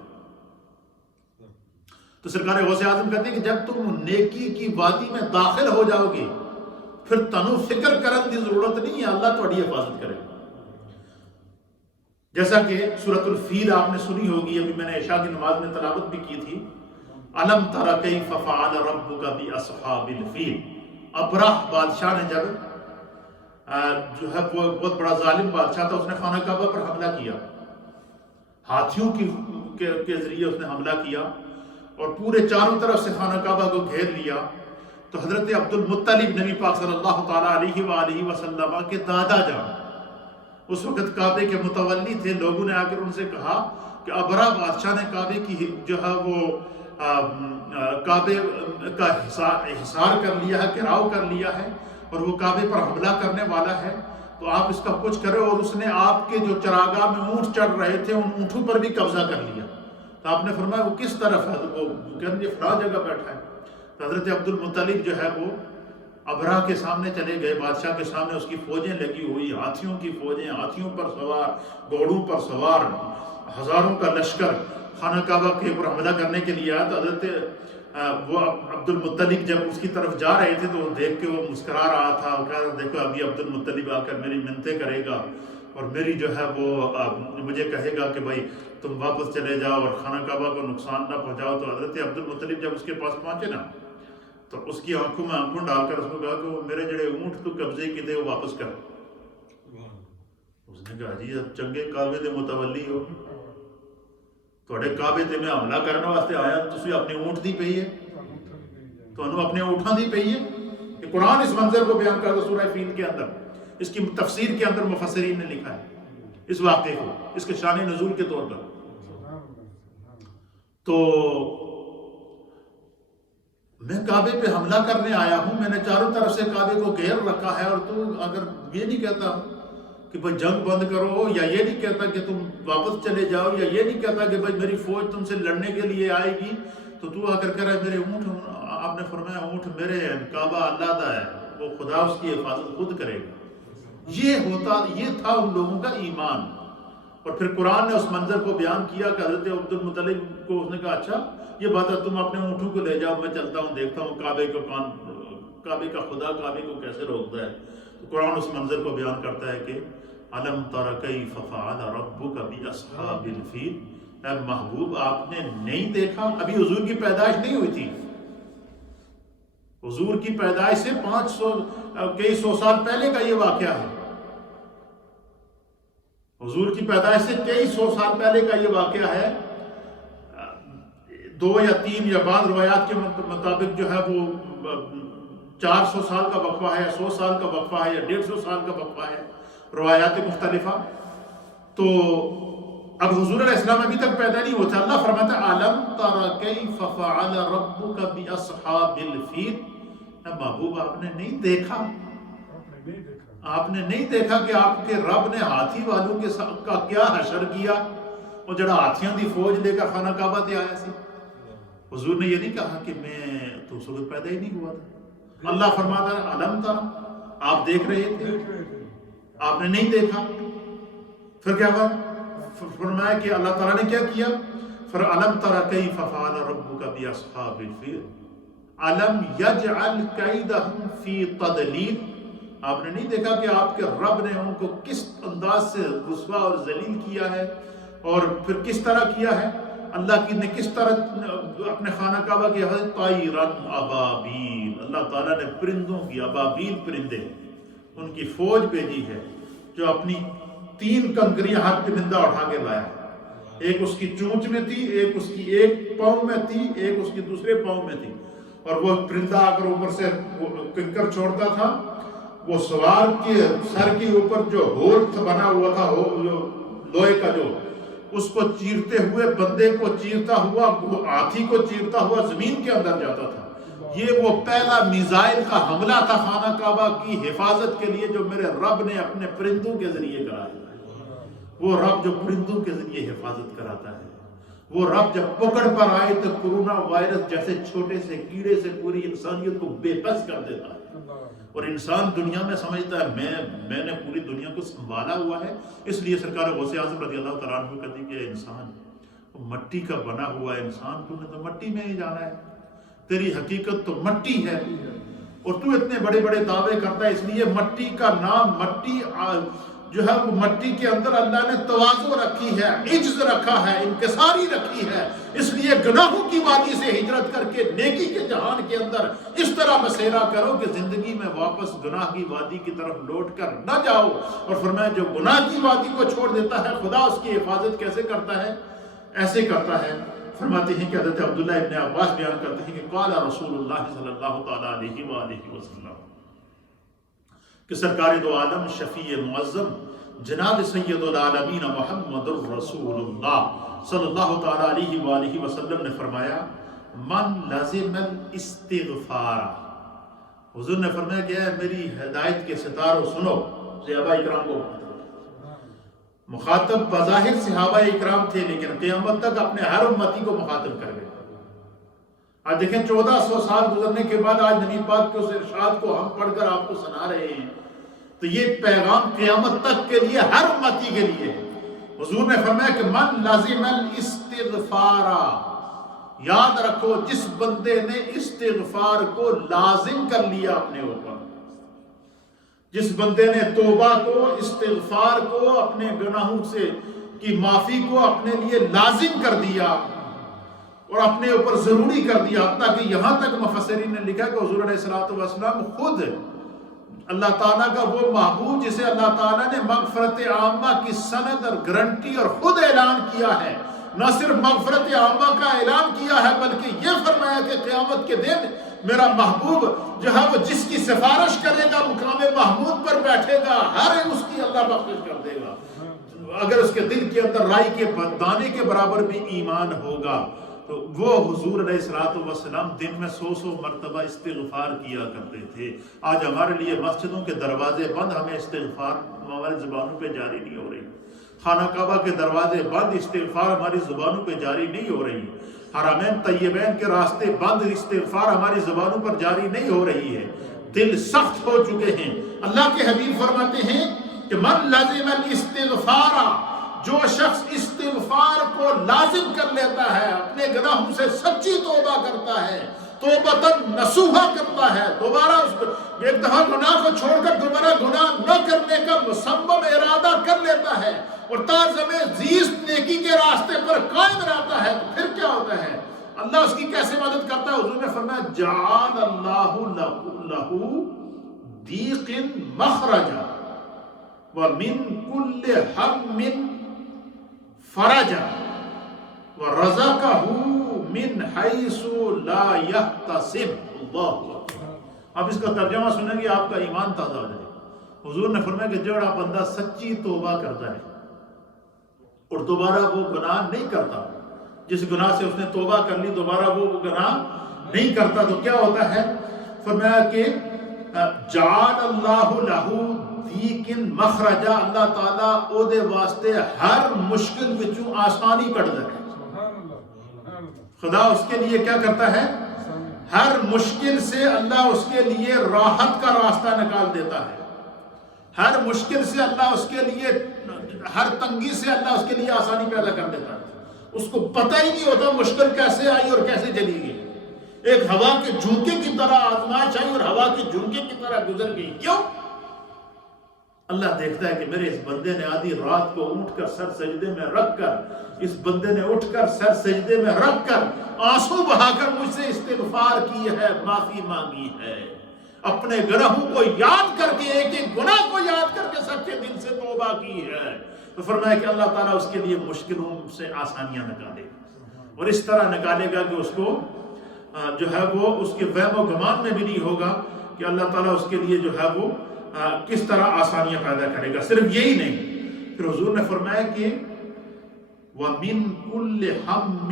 تو سرکار غوث اعظم کہتے ہیں کہ جب تم نیکی کی وادی میں داخل ہو جاؤ گے پھر تنو فکر کرنے کی ضرورت نہیں ہے، اللہ تمہاری حفاظت کرے گا. جیسا کہ سورۃ الفیل آپ نے سنی ہوگی، ابھی میں نے عشاء کی نماز میں تلاوت بھی کی تھی. الم تر کیف فعل ربک باصحاب الفیل. ابرہ بادشاہ نے جب جو ہے وہ بہت بڑا ظالم بادشاہ تھا، اس نے خانہ کعبہ پر حملہ کیا، ہاتھیوں کے ذریعے اس نے حملہ کیا اور پورے چاروں طرف سے خانہ کعبہ کو گھیر لیا. تو حضرت عبد المطلب نبی پاک صلی اللہ تعالیٰ علیہ وآلہ وسلم کے دادا جان اس وقت کعبے کے متولی تھے. لوگوں نے آ کر ان سے کہا کہ ابرہ بادشاہ نے کعبے کی جو ہے وہ کعبے کا حصار کر لیا ہے، گھیراؤ کر لیا ہے اور وہ کعبے پر حملہ کرنے والا ہے، تو آپ اس کا کچھ کرو. اور اس نے آپ کے جو چراگاہ میں اونٹ چڑھ رہے تھے ان اونٹوں پر بھی قبضہ کر لیا. تو آپ نے فرمایا وہ کس طرف ہے؟ تو وہ کہہ رہے فلاں جگہ بیٹھا ہے. تو حضرت عبد المطلب جو ہے وہ ابرہ کے سامنے چلے گئے، بادشاہ کے سامنے اس کی فوجیں لگی ہوئی، ہاتھیوں کی فوجیں، ہاتھیوں پر سوار، گھوڑوں پر سوار، ہزاروں کا لشکر خانہ کعبہ کے اوپر حملہ کرنے کے لیے آیا. تو حضرت وہ عبد المطلب جب اس کی طرف جا رہے تھے تو وہ دیکھ کے وہ مسکرا رہا تھا. وہ کہہ رہا دیکھو ابھی عبد المطلب آ کر میری منتیں کرے گا اور میری جو ہے وہ مجھے کہے گا کہ بھائی تم واپس چلے جاؤ اور خانہ کعبہ کو نقصان نہ پہنچاؤ. تو حضرت عبد المطلب جب اس کے پاس پہنچے نا تو اس کی آنکھوں میں آنکھوں ڈال کر اس کو کہا کہ وہ میرے جڑے اونٹ تو قبضے کی دے وہ واپس کر. اس نے کہا جی اب چنگے کعبے دے متولی ہو، تھوڑے کعبے تے میں حملہ کرنے واسطے آیا، تسی اپنے اونٹ دی پئی ہے، تو انہوں اپنے اونٹاں دی پئی ہے. کہ قرآن اس منظر کو بیان کرتا سورہ فیل کے اندر، اس کی تفسیر کے اندر مفسرین نے لکھا ہے اس واقعے کو اس کے شان نزول کے طور پر. تو میں کعبے پہ حملہ کرنے آیا ہوں، میں نے چاروں طرف سے کعبے کو گھیر رکھا ہے، اور تو اگر یہ نہیں کہتا کہ بھائی جنگ بند کرو، یا یہ نہیں کہتا کہ تم واپس چلے جاؤ، یا یہ نہیں کہتا کہ بھائی میری فوج تم سے لڑنے کے لیے آئے گی، تو آ کر کہہ رہا ہے میرے اونٹ. آپ نے فرمایا اونٹ میرے ہیں، کعبہ اللہ کا ہے، وہ خدا اس کی حفاظت خود کرے گا. یہ تھا ان لوگوں کا ایمان. اور پھر قرآن نے اس منظر کو بیان کیا کہ حضرت عبد المطلب کو اس نے کہا اچھا یہ بات ہے، تم اپنے اونٹوں کو لے جاؤ، میں چلتا ہوں دیکھتا ہوں کعبے کا خدا کعبے کو کیسے روکتا ہے. تو قرآن اس منظر کو بیان کرتا ہے کہ الم تر کیف فعل ربک باصحاب الفیل. اے محبوب آپ نے نہیں دیکھا؟ ابھی حضور کی پیدائش نہیں ہوئی تھی، حضور کی پیدائش سے 500 سو سال پہلے کا یہ واقعہ ہے. حضور کی پیدائش سے کئی سو سال پہلے کا یہ واقعہ ہے. 2 یا 3 یا بعض روایات کے مطابق جو ہے وہ 400 سال کا وقفہ ہے، 100 سال کا وقفہ ہے، یا 150 سال کا وقفہ ہے، روایات مختلفہ. تو اب حضور علیہ السلام ابھی تک پیدا نہیں ہوتا. اللہ فرماتا ہے الم تر کیف فعل ربک باصحاب الفیل. اے محبوب آپ نے نہیں دیکھا، آپ نے نہیں دیکھا کہ آپ کے رب نے ہاتھی والوں کے کا کیا حشر کیا، اور جڑا ہاتھیاں دی فوج لے کر خانہ کعبہ تے آیا سی. حضور نے یہ نہیں کہا کہ میں تو اس وقت پیدا ہی نہیں ہوا تھا. اللہ فرماتا ہے الم تر، آپ دیکھ رہے تھے، آپ نے نہیں دیکھا. پھر کیا ہوا؟ فرمایا کہ اللہ تعالیٰ نے کیا کیا؟ الم تر کیف فعل ربک باصحاب الفیل. الم یجعل کیدہم فی تضلیل، آپ نے نہیں دیکھا کہ آپ کے رب نے ان کو کس انداز سے رسوا اور ذلیل کیا ہے، اور پھر کس طرح کیا ہے؟ اللہ کی نے کس طرح اپنے خانہ کعبہ کی حفاظت؟ طیرن ابابیل، اللہ تعالیٰ نے پرندوں کی، ابابیل پرندے، ان کی فوج بھیجی ہے جو اپنی 3 کنکریاں ہر پرندہ اٹھا کے لایا، ایک اس کی چونچ میں تھی، ایک اس کی ایک پاؤں میں تھی، ایک اس کی دوسرے پاؤں میں تھی، اور وہ پرندہ آ کر اوپر سے کنکر چھوڑتا تھا، وہ سوار کے سر کے اوپر جو ہول بنا ہوا تھا، جو لوہے کا، جو اس کو چیرتے ہوئے بندے کو چیرتا ہوا، ہاتھی کو چیرتا ہوا زمین کے اندر جاتا تھا۔ یہ وہ پہلا میزائل کا حملہ تھا خانہ کعبہ کی حفاظت کے لیے جو میرے رب نے اپنے پرندوں کے ذریعے کرایا۔ وہ رب جو پرندوں کے ذریعے حفاظت کراتا ہے، وہ رب جب پکڑ پر آئے تو کورونا وائرس جیسے چھوٹے سے کیڑے سے پوری انسانیت کو بے بس کر دیتا ہے، اور انسان دنیا میں سمجھتا ہے میں نے پوری دنیا کو سنبھالا ہوا ہے۔ اس لیے سرکار غوث اعظم رضی اللہ تعالیٰ عنہ کہتی کہ انسان مٹی کا بنا ہوا ہے، انسان تو نے تو مٹی میں ہی جانا ہے، تیری حقیقت تو مٹی ہے، اور تو اتنے بڑے بڑے دعوے کرتا ہے۔ اس لیے مٹی کا نام، مٹی جو ہے وہ مٹی کے اندر اللہ نے تواضع رکھی ہے، عجز رکھا ہے، انکساری رکھی ہے۔ اس لیے گناہوں کی وادی سے ہجرت کر کے نیکی کے جہان کے اندر اس طرح بسیرا کرو کہ زندگی میں واپس گناہ کی وادی کی طرف لوٹ کر نہ جاؤ۔ اور فرمایا جو گناہ کی وادی کو چھوڑ دیتا ہے خدا اس کی حفاظت کیسے کرتا ہے؟ ایسے کرتا ہے۔ فرماتے ہیں کہ حضرت عبداللہ ابن عباس بیان کرتے ہیں کہ قال رسول اللہ صلی اللہ تعالیٰ علیہ وآلہ وسلم، کہ سرکار دو عالم شفیع معظم جناب سید العالمین محمد الرسول اللہ صلی اللہ تعالیٰ علیہ وآلہ وسلم نے فرمایا من لازم الاستغفار، حضور نے فرمایا کہ اے میری ہدایت کے ستاروں سنو، صحابہ اکرام کو مخاطب بظاہر صحابہ اکرام تھے لیکن قیامت تک اپنے ہر امتی کو مخاطب کر گئے۔ آج دیکھیں 1400 سال گزرنے کے بعد آج نبی پاک کے اس ارشاد کو ہم پڑھ کر آپ کو سنا رہے ہیں، تو یہ پیغام قیامت تک کے لیے ہر امتی کے لیے ہے۔ حضور نے فرمایا کہ من لازم الاستغفار، یاد رکھو جس بندے نے استغفار کو لازم کر لیا اپنے اوپر، جس بندے نے توبہ کو، استغفار کو، اپنے گناہوں سے کی معافی کو اپنے لیے لازم کر دیا اور اپنے اوپر ضروری کر دیا، حتیٰ کہ یہاں تک مفسرین نے لکھا کہ حضور علیہ السلام خود اللہ تعالیٰ کا وہ محبوب جسے اللہ تعالیٰ نے مغفرت عامہ کی سند اور گارنٹی اور خود اعلان کیا ہے، نہ صرف مغفرت عامہ کا اعلان کیا ہے بلکہ یہ فرمایا کہ قیامت کے دن میرا محبوب جو ہے وہ جس کی سفارش کرے گا مقام محمود پر بیٹھے گا، ہر اس کی اللہ بخشش کر دے گا اگر اس کے دل کے اندر رائی کے دانے کے برابر بھی ایمان ہوگا۔ تو وہ حضور علیہ السلام دن میں 100 مرتبہ استغفار کیا کرتے تھے۔ آج ہمارے لیے مسجدوں کے دروازے بند، ہمیں استغفار ہماری زبانوں پہ جاری نہیں ہو رہی، خانہ کعبہ کے دروازے بند، استغفار ہماری زبانوں پہ جاری نہیں ہو رہی، حرمین طیبین کے راستے بند، استغفار ہماری زبانوں پر جاری نہیں ہو رہی ہے، دل سخت ہو چکے ہیں۔ اللہ کے حبیب فرماتے ہیں کہ من لازم الاستغفار، جو شخص استغفار کو لازم کر لیتا ہے، اپنے گناہوں سے سچی توبہ کرتا ہے، توبۃ نصوحہ کرتا ہے، دوبارہ ایک دفعہ گناہ کو چھوڑ کر دوبارہ گناہ نہ کرنے کا مصمم ارادہ کر لیتا ہے اور تازم زیست نیکی کے راستے پر قائم رہتا ہے، تو پھر کیا ہوتا ہے؟ اللہ اس کی کیسے مدد کرتا ہے؟ حضور نے فرمایا جعل اللہ لہ ضیق مخرجا ومن کل ہم فرجا ورزقہ من حیث لا یحتسب۔ اللہ، اب اس کا ترجمہ سنیں گے آپ کا ایمان تازہ ہو جائے گا۔ حضور نے فرمایا کہ جوڑا بندہ سچی توبہ کرتا ہے اور دوبارہ وہ گناہ نہیں کرتا، جس گناہ سے اس نے توبہ کر لی دوبارہ وہ گناہ نہیں کرتا، تو کیا ہوتا ہے؟ فرمایا کہ جعل اللہ لہ ضیق مخرجا، اللہ تعالیٰ او دے واسطے ہر مشکل وچوں آسانی کٹ دے۔ خدا اس کے لیے کیا کرتا ہے؟ ہر مشکل سے اللہ اس کے لیے راحت کا راستہ نکال دیتا ہے، ہر مشکل سے اللہ اس کے لیے، ہر تنگی سے اللہ اس کے لیے آسانی پیدا کر دیتا ہے۔ اس کو پتہ ہی نہیں ہوتا مشکل کیسے آئی اور کیسے چلی گئی۔ ایک ہوا کے جھونکے کی طرح آزمائش آئی اور ہوا کے جھونکے کی طرح گزر گئی. کیوں؟ اللہ دیکھتا ہے کہ میرے اس بندے نے آدھی رات کو اٹھ کر سر سجدے میں رکھ کر، اس بندے نے اٹھ کر سر سجدے میں رکھ کر آنسو بہا کر مجھ سے استغفار کی ہے، معافی مانگی ہے، اپنے گناہوں کو یاد کر کے، ایک ایک گناہ کو یاد کر کے سچے دل سے توبہ کی ہے. تو فرمایا کہ اللہ تعالیٰ اس کے لیے مشکلوں سے آسانیاں نکالے گا، اور اس طرح نکالے گا کہ اس کو جو ہے وہ اس کے وہم و گمان میں بھی نہیں ہوگا کہ اللہ تعالیٰ اس کے لیے جو ہے وہ کس طرح آسانیاں پیدا کرے گا. صرف یہی نہیں، پھر حضور نے فرمایا کہ وَمِن كُلِّ هَمٍّ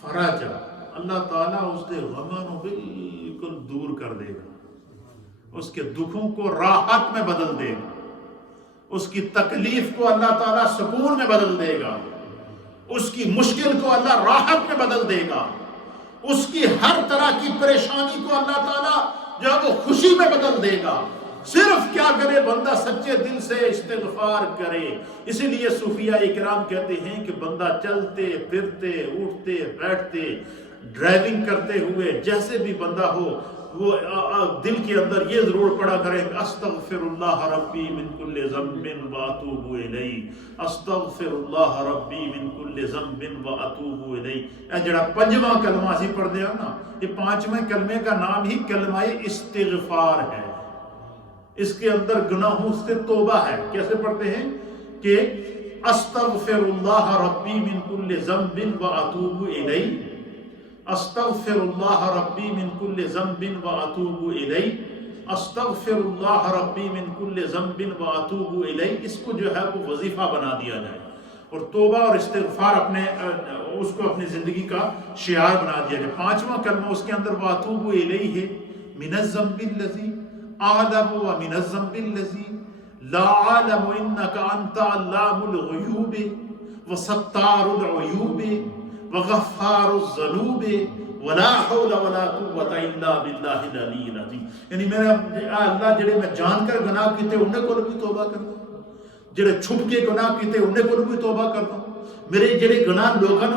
فَرَجًا، اللہ تعالیٰ اس کے غموں کو بالکل دور کر دے گا، اس کے دکھوں کو راحت میں بدل دے گا، اس کی تکلیف کو اللہ تعالیٰ سکون میں بدل دے گا، اس کی مشکل کو اللہ راحت میں بدل دے گا، اس کی ہر طرح کی پریشانی کو اللہ تعالیٰ جو ہے وہ خوشی میں بدل دے گا. صرف کیا کرے بندہ؟ سچے دل سے استغفار کرے. اسی لیے صوفیاء اکرام کہتے ہیں کہ بندہ چلتے پھرتے اٹھتے بیٹھتے ڈرائیونگ کرتے ہوئے جیسے بھی بندہ ہو، وہ دل کے اندر یہ ضرور پڑھا کرے استغفر اللہ ربی من کل ذنب واتوب الیہ، استغفر اللہ ربی من کل ذنب واتوب الیہ. اے جڑا پنجواں کلمہ اسی پڑھ دیا نا، یہ پانچویں کلمے کا نام ہی کلمہ استغفار ہے. اس کے اندر گناہوں سے توبہ ہے. کیسے پڑھتے ہیں کہ استغفر اللہ ربی من کل ذنب واتوب الیہ، استغفر اللہ ربی من کل ذنب واتوب الیہ، استغفر اللہ ربی من کل ذنب واتوب الیہ. اس کو جو ہے وہ وظیفہ بنا دیا جائے اور توبہ اور استغفار اس کو اپنی زندگی کا شعار بنا دیا جائے. پانچواں کلمہ اس کے اندر واتوب الیہ ہے، من الذنب الذی اعلم ومن الذنب الذی لا اعلم انک انت علام الغیوب وستار العیوب وغفار الذنوب ولا حول ولا قوت الا باللہ العلی العظیم. یعنی میرے اللہ جڑے میں جان کر گناہ کیتے انہیں کو بھی توبہ کرتا ہوں، جڑے چھپ کے گناہ کیتے انہیں کو بھی توبہ کرتا ہوں. میرے جڑے گناہ لوگوں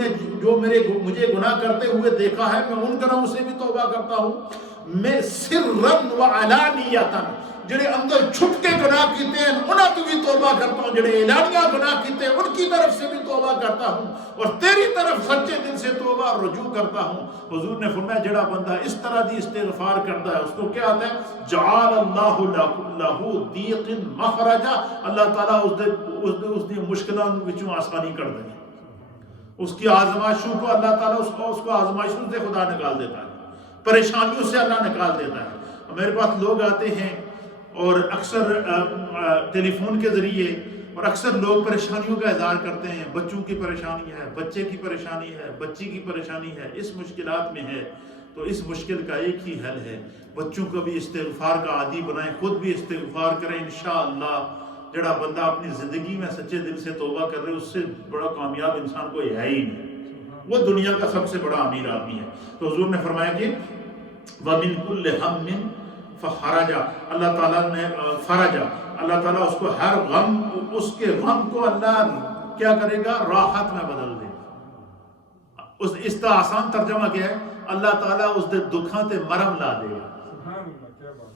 نے جو مجھے گناہ کرتے ہوئے دیکھا ہے، میں ان گناہوں سے بھی توبہ کرتا ہوں. میں سرًا وعلانیۃً، جڑے اندر چھپ کے گناہ کیتے ہیں انہاں تو بھی توبہ کرتا ہوں، جڑے اعلانیہ گناہ کیتے ہیں ان کی طرف سے بھی توبہ کرتا ہوں، اور تیری طرف سچے دل سے توبہ اور رجوع کرتا ہوں. حضور نے فرمایا جڑا بندہ اس طرح دی استغفار کرتا ہے اس کو کیا آتا ہے؟ جعل اللہ لہ ضیق مخرجا، اللہ تعالیٰ اس دی مشکلوں وچوں آسانی کر دے. اس کی آزمائشوں کو اللہ تعالیٰ اس کو آزمائشوں سے خدا نکال دیتا ہے، پریشانیوں سے اللہ نکال دیتا ہے. میرے پاس لوگ آتے ہیں اور اکثر ٹیلی فون کے ذریعے، اور اکثر لوگ پریشانیوں کا اظہار کرتے ہیں. بچوں کی پریشانی ہے، بچے کی پریشانی ہے، بچی کی پریشانی ہے، اس مشکلات میں ہے. تو اس مشکل کا ایک ہی حل ہے، بچوں کو بھی استغفار کا عادی بنائیں، خود بھی استغفار کریں. انشاءاللہ جڑا بندہ اپنی زندگی میں سچے دل سے توبہ کر رہے اس سے بڑا کامیاب انسان کوئی ہے ہی نہیں، وہ دنیا کا سب سے بڑا امیر آدمی ہے. تو حضور نے فرمایا کہ وَمِن كُلِّ هَمٍّ فَخَرَجَ، اللہ تعالیٰ نے فرجا، اللہ تعالیٰ اس کو ہر غم، اس کے غم کو اللہ کیا کرے گا؟ راحت میں بدل دے گا. اس کا آسان ترجمہ کیا ہے؟ اللہ تعالیٰ اس دے دکھاں تے مرم لا دے گا.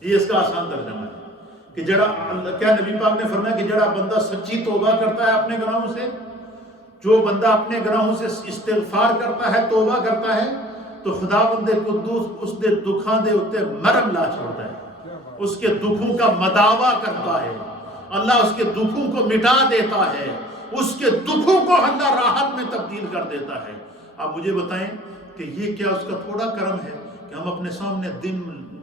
یہ اس کا آسان ترجمہ ہے کہ کیا نبی پاک نے فرمایا کہ جڑا بندہ سچی توبہ کرتا ہے اپنے گناہوں سے، جو بندہ اپنے گناہوں سے استغفار کرتا ہے، توبہ کرتا ہے، تو خدا بندے قدوس اس دے دکھاں دے اتے مرم لا چھوڑتا ہے، اس کے دکھوں کا مداوا کرتا ہے، اللہ اس کے دکھوں کو مٹا دیتا ہے، اس کے دکھوں کو اللہ راحت میں تبدیل کر دیتا ہے. آپ مجھے بتائیں کہ یہ کیا اس کا تھوڑا کرم ہے کہ ہم اپنے سامنے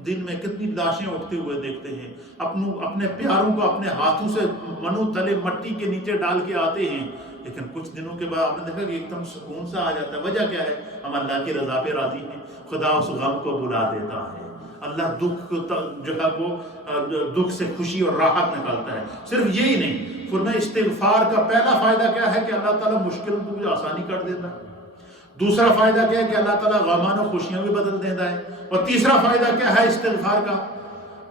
دن میں کتنی لاشیں اٹھتے ہوئے دیکھتے ہیں، اپنے پیاروں کو اپنے ہاتھوں سے منو تلے مٹی کے نیچے ڈال کے آتے ہیں، لیکن کچھ دنوں کے بعد آپ نے دیکھا کہ ایک دم سکون سا آ جاتا ہے. وجہ کیا ہے؟ ہم اللہ کی رضا پہ راضی ہیں. خدا اس غم کو بلا دیتا ہے، اللہ دکھ سے خوشی اور راحت نکالتا ہے. صرف یہی نہیں، فرمایا استغفار کا پہلا فائدہ کیا ہے کہ اللہ تعالیٰ مشکل کو بھی آسانی کر دیتا ہے. دوسرا فائدہ کیا ہے کہ اللہ تعالیٰ غمان و خوشیاں بھی بدل دیتا ہے. اور تیسرا فائدہ کیا ہے استغفار کا؟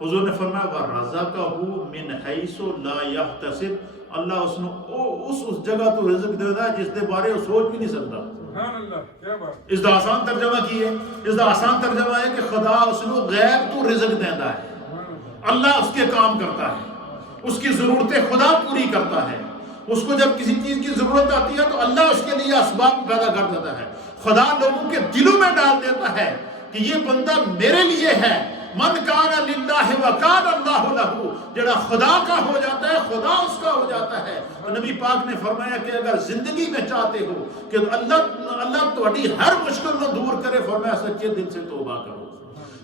حضور نے فرمایا وَرَزَقَهُ مِنْ حَيْثُ لَا يَحْتَسِبُ، اللہ اس جگہ تو رزق دیتا ہے جس کے بارے وہ سوچ بھی نہیں سکتا. اس دا آسان ترجمہ کی ہے، اس دا آسان ترجمہ ہے کہ خدا اس نو غیب تو رزق دیندا ہے، اللہ اس کے کام کرتا ہے، اس کی ضرورتیں خدا پوری کرتا ہے، اس کو جب کسی چیز کی ضرورت آتی ہے تو اللہ اس کے لیے اسباب پیدا کر دیتا ہے، خدا لوگوں کے دلوں میں ڈال دیتا ہے کہ یہ بندہ میرے لیے ہے، من کان للہ وکان اللہ لہ، جڑا خدا کا ہو جاتا ہے خدا اس کا ہو جاتا ہے۔ اور نبی پاک نے فرمایا کہ اگر زندگی میں چاہتے ہو کہ اللہ تہاڈی ہر مشکل کو دور کرے، فرمایا سچے دل سے توبہ کرو۔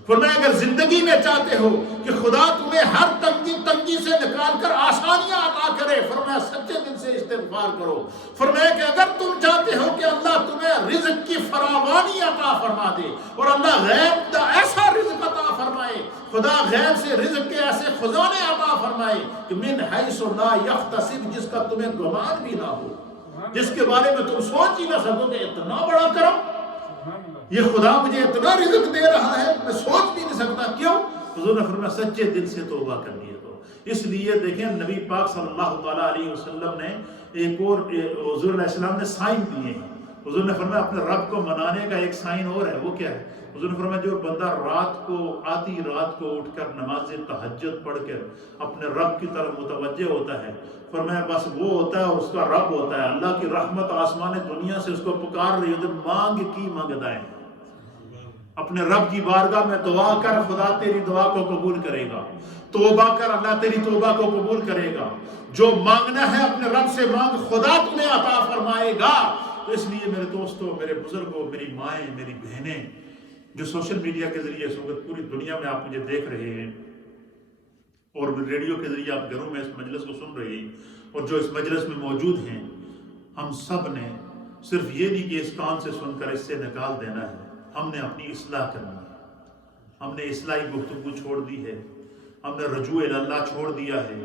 فرمایا اگر زندگی میں چاہتے ہو کہ خدا تمہیں ہر تنگی سے نکال کر آسانیاں عطا کرے، فرمایا سچے دل سے استغفار کرو۔ فرمایا کہ اگر تم چاہتے ہو کہ اللہ تمہیں رزق کی فراوانی عطا فرما دے اور اللہ غیب دا ایسا رزق عطا فرمائے، خدا غیب سے رزق کے ایسے خزانے عطا فرمائے کہ من حیث لا یحتسب، جس کا تمہیں گمان بھی نہ ہو، جس کے بارے میں تم سوچ ہی نہ سکو کہ اتنا بڑا کرم، یہ خدا مجھے اتنا رزق دے رہا ہے، میں سوچ بھی نہیں سکتا۔ کیوں؟ حضور نے فرمایا سچے دل سے توبہ کرنی ہے۔ تو اس لیے دیکھیں نبی پاک صلی اللہ تعالیٰ علیہ وسلم نے ایک اور حضور علیہ السلام نے سائن دیے ہیں۔ حضور نے فرمایا اپنے رب کو منانے کا ایک سائن اور ہے، وہ کیا ہے؟ حضور نے فرمایا جو بندہ آدھی رات کو اٹھ کر نماز تہجد پڑھ کر اپنے رب کی طرف متوجہ ہوتا ہے، فرمایا بس وہ ہوتا ہے، اس کا رب ہوتا ہے، اللہ کی رحمت آسمان دنیا سے اس کو پکار رہی ہوتی، مانگ کی مانگتا ہے، اپنے رب کی بارگاہ میں دعا کر، خدا تیری دعا کو قبول کرے گا، توبہ کر، اللہ تیری توبہ کو قبول کرے گا، جو مانگنا ہے اپنے رب سے مانگ، خدا تمہیں عطا فرمائے گا۔ تو اس لیے میرے دوستوں، میرے بزرگوں، میری مائیں، میری بہنیں جو سوشل میڈیا کے ذریعے اس وقت پوری دنیا میں آپ مجھے دیکھ رہے ہیں اور ریڈیو کے ذریعے آپ گھروں میں اس مجلس کو سن رہے ہیں اور جو اس مجلس میں موجود ہیں، ہم سب نے صرف یہ نہیں کہ اس کان سے سن کر اس سے نکال دینا ہے، ہم نے اپنی اصلاح کرنی ہے، ہم نے اصلاحی گفتگو چھوڑ دی ہے، ہم نے رجوع اللہ چھوڑ دیا ہے،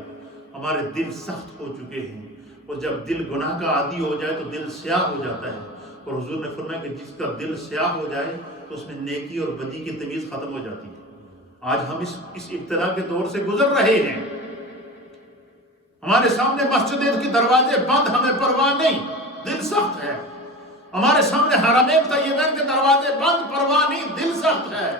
ہمارے دل سخت ہو چکے ہیں، اور جب دل گناہ کا عادی ہو جائے تو دل سیاہ ہو جاتا ہے، اور حضور نے فرمایا کہ جس کا دل سیاہ ہو جائے تو اس میں نیکی اور بدی کی تمیز ختم ہو جاتی ہے۔ آج ہم اس ابتلا کے دور سے گزر رہے ہیں، ہمارے سامنے مسجد کے دروازے بند، ہمیں پرواہ نہیں، دل سخت ہے، ہمارے سامنے حرمین طیبین کے دروازے بند، پرواہ نہیں، دل سخت ہے،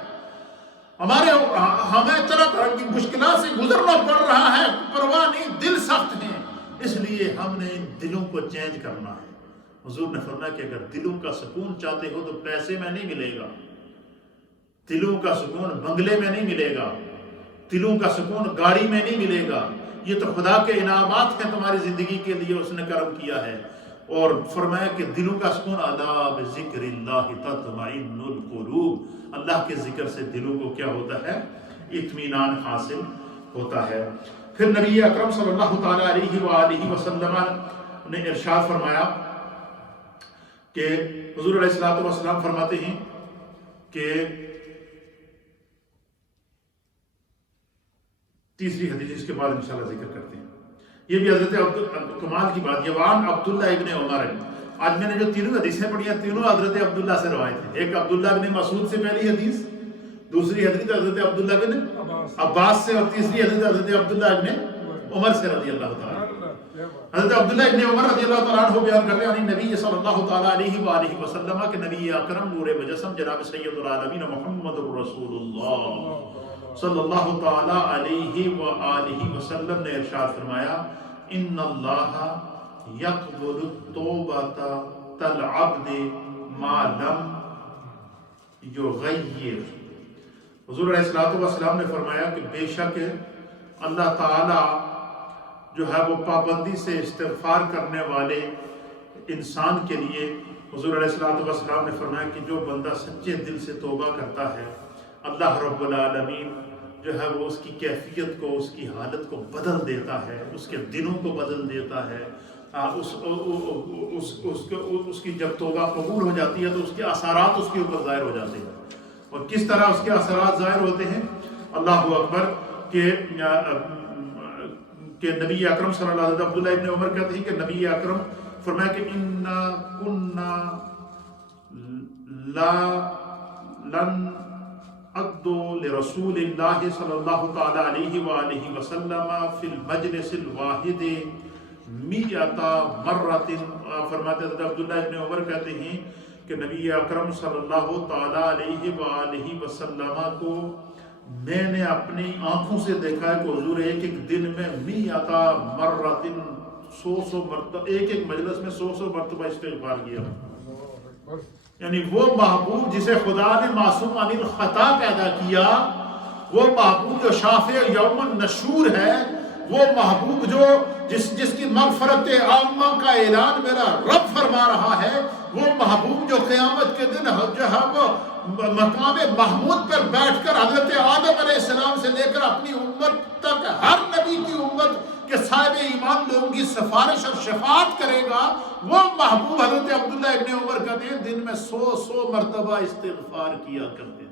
ہمیں طرح طرح کی مشکلات سے گزرنا پڑ رہا ہے، پرواہ نہیں، دل سخت ہیں۔ اس لیے ہم نے ان دلوں کو چینج کرنا ہے۔ حضور نے فرمایا کہ اگر دلوں کا سکون چاہتے ہو تو پیسے میں نہیں ملے گا، دلوں کا سکون بنگلے میں نہیں ملے گا، دلوں کا سکون گاڑی میں نہیں ملے گا، یہ تو خدا کے انعامات ہیں تمہاری زندگی کے لیے اس نے کرم کیا ہے۔ اور فرمایا کہ دلوں کا سکون الا بذکر اللہ تطمئن القلوب، اللہ کے ذکر سے دلوں کو کیا ہوتا ہے؟ اطمینان حاصل ہوتا ہے۔ پھر نبی اکرم صلی اللہ تعالیٰ علیہ وآلہ وسلم نے ارشاد فرمایا کہ حضور علیہ السلام فرماتے ہیں کہ تیسری حدیث اس کے بعد انشاءاللہ ذکر کرتے ہیں، یہ بھی حضرت کمال کی بات ہے، وعن عبداللہ ابن عمر۔ آج میں نے جو تینوں حدیثیں پڑھی ہیں تینوں حضرت عبداللہ سے روایت ہیں، ایک عبداللہ ابن مسعود سے پہلی حدیث، دوسری حضرت عبداللہ ابن عباس سے، اور تیسری حضرت عبداللہ ابن عمر سے رضی اللہ تعالیٰ۔ حضرت عبداللہ ابن عمر رضی اللہ تعالیٰ عنہ بیان کرتے ہیں نبی صلی اللہ تعالیٰ علیہ وآلہ وسلم کہ نبی اکرم نور مجسم جناب سید العالمین محمد رسول اللہ صلی اللہ تعالیٰ علیہ وآلہ وسلم نے ارشاد فرمایا ان اللہ یقبل التوبۃ العبد ما لم یغیر۔ حضور علیہ السلام نے فرمایا کہ بے شک اللہ تعالیٰ جو ہے وہ پابندی سے استغفار کرنے والے انسان کے لیے، حضور علیہ السلام نے فرمایا کہ جو بندہ سچے دل سے توبہ کرتا ہے، اللہ رب العالمین جو ہے وہ اس کی کیفیت کو، اس کی حالت کو بدل دیتا ہے، اس کے دنوں کو بدل دیتا ہے۔ اس کی جب توبہ قبول ہو جاتی ہے تو اس کے اثرات اس کے اوپر ظاہر ہو جاتے ہیں۔ اور کس طرح اس کے اثرات ظاہر ہوتے ہیں؟ اللہ اکبر کہ نبی اکرم صلی اللہ علیہ وسلم، عبداللہ ابن عمر کہتے ہیں کہ نبی اکرم فرمایا کہ انا کنا لن اقدو لرسول اللہ صلی اللہ تعالی علیہ وآلہ وسلم فی المجلس الواحد میعۃ مرۃ۔ فرماتے ہیں عبداللہ ابن عمر کہتے ہیں کہ نبی اکرم صلی اللہ تعالیٰ علیہ وآلہ وسلم کو میں نے اپنی آنکھوں سے دیکھا ہے کہ حضور ایک ایک دن میں 100 مرتن 100 مرتبہ ایک ایک مجلس میں 100 مرتبہ استغفار کیا. یعنی وہ محبوب جسے خدا نے معصوم عن الخطا پیدا کیا، وہ محبوب جو شافع یوم النشور ہے، وہ محبوب جو جس کی مغفرت عامہ کا اعلان میرا رب فرما رہا ہے، وہ محبوب جو قیامت کے دن جو ہے وہ مقام محمود پر بیٹھ کر حضرت آدم علیہ السلام سے لے کر اپنی امت تک ہر نبی کی امت کہ صاحب ایمان لوگوں کی سفارش اور شفاعت کرے گا، وہ محبوب حضرت عبداللہ ابن عمر کہتے ہیں دن میں 100 مرتبہ استغفار کیا کرتے تھے.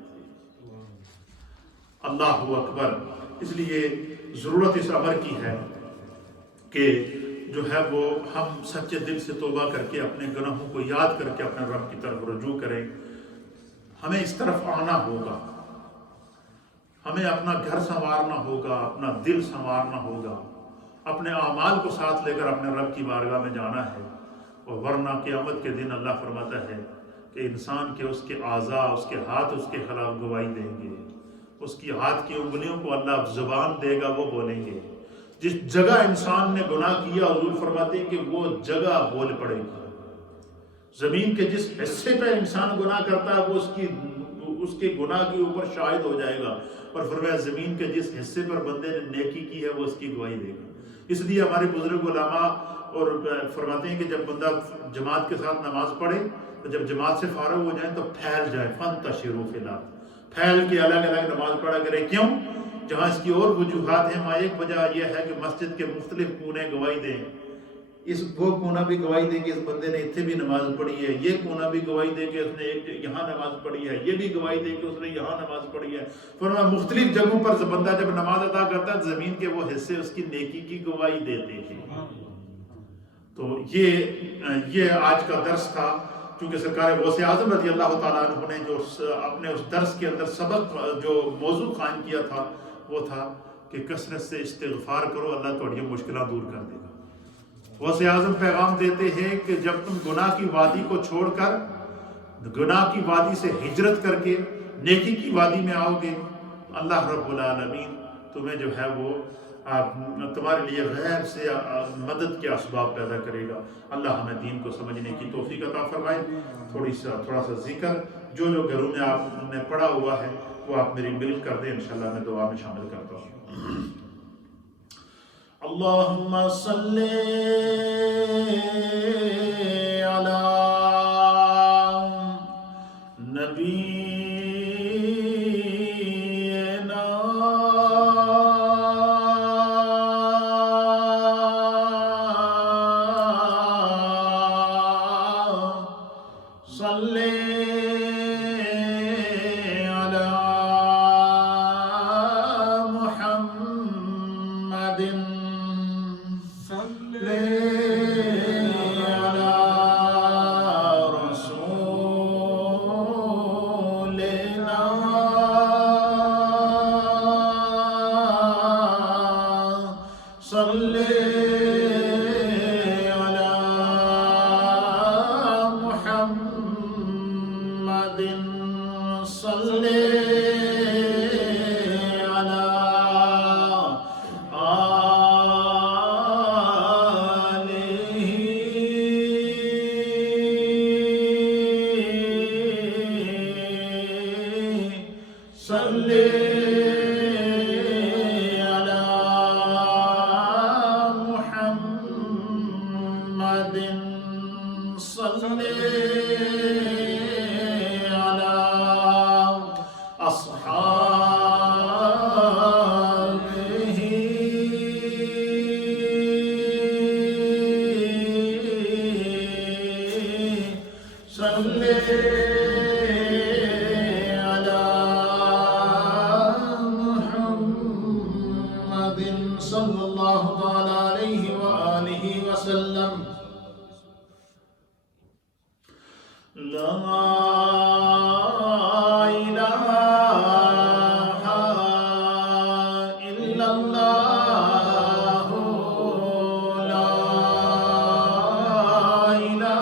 اللہ اکبر. اس لیے ضرورت اس امر کی ہے کہ جو ہے وہ ہم سچے دل سے توبہ کر کے اپنے گناہوں کو یاد کر کے اپنے رب کی طرف رجوع کریں. ہمیں اس طرف آنا ہوگا، ہمیں اپنا گھر سنوارنا ہوگا، اپنا دل سنوارنا ہوگا، اپنے اعمال کو ساتھ لے کر اپنے رب کی بارگاہ میں جانا ہے. اور ورنہ قیامت کے دن اللہ فرماتا ہے کہ انسان کے اس کے اعضاء، اس کے ہاتھ اس کے خلاف گواہی دیں گے. اس کی ہاتھ کی انگلیوں کو اللہ زبان دے گا، وہ بولیں گے. جس جگہ انسان نے گناہ کیا حضور فرماتے ہیں کہ وہ جگہ بول پڑے گی. زمین کے جس حصے پہ انسان گناہ کرتا ہے وہ اس کے گناہ کے اوپر شاہد ہو جائے گا. اور فرمایا زمین کے جس حصے پر بندے نے نیکی کی ہے وہ اس کی گواہی دے گا. اس لیے ہمارے بزرگ علماء اور فرماتے ہیں کہ جب بندہ جماعت کے ساتھ نماز پڑھے تو جب جماعت سے فارغ ہو جائیں تو پھیل جائے. فانتشروا فی الارض، پھیل کے الگ الگ نماز پڑھا کرے. کیوں؟ جہاں اس کی اور وجوہات ہیں. ایک وجہ یہ ہے کہ مسجد کے مختلف کونے گواہی دیں. وہ کونا بھی گواہی دے کہ اس بندے نے اتنے بھی نماز پڑھی ہے، یہ کونا بھی گواہی دے کہ اس نے یہاں نماز پڑھی ہے، یہ بھی گواہی دے کہ اس نے یہاں نماز پڑھی ہے. فرمایا مختلف جگہوں پر بندہ جب نماز ادا کرتا ہے زمین کے وہ حصے اس کی نیکی کی گواہی دیتے ہیں. تو یہ آج کا درس تھا. چونکہ سرکار غوث اعظم رضی اللہ تعالیٰ عنہ نے جو اپنے اس درس کے اندر سبق جو موضوع قائم کیا تھا وہ تھا کہ کثرت سے استغفار کرو، اللہ تمہاری مشکلات دور کر دے گا. غوث اعظم پیغام دیتے ہیں کہ جب تم گناہ کی وادی کو چھوڑ کر گناہ کی وادی سے ہجرت کر کے نیکی کی وادی میں آؤ گے، اللہ رب العالمین تمہیں جو ہے وہ تمہارے لیے غیب سے مدد کے اسباب پیدا کرے گا. اللہ ہمیں دین کو سمجھنے کی توفیق عطا فرمائے. تھوڑا سا ذکر جو گھروں میں آپ نے پڑھا ہوا ہے وہ آپ میری مل کر دیں، انشاءاللہ میں دعا میں شامل کرتا ہوں. اللہم صلی علی نبینا صلی علی محمد صلی اللہ تعالی علیہ وآلہ وسلم. لا الہ الا اللہ لا الہ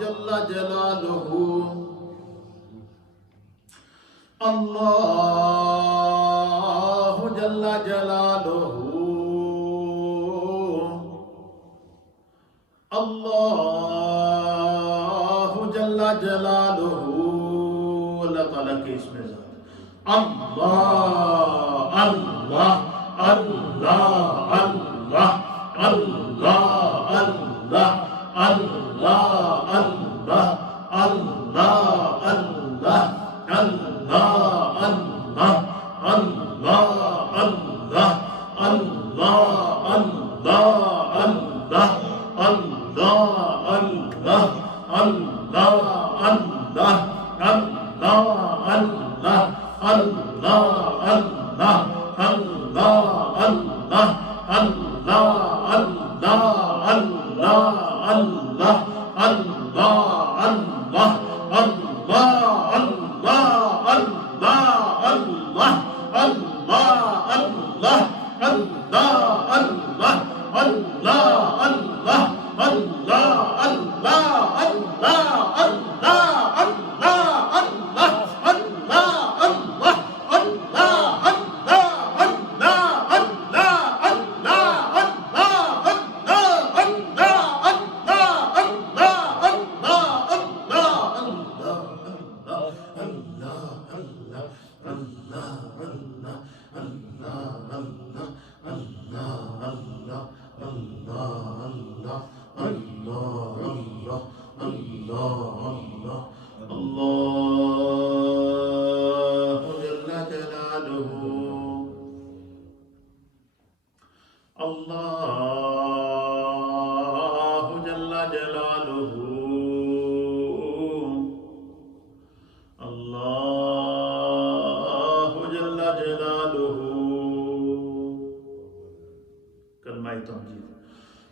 جل جلالہ اللہ جل جلالہ اللہ جل جلالہ اللہ تعالیٰ کے اسم ذات اللہ اللہ اللہ اللہ اللہ اللہ اللہ اللہ اللہ اللہ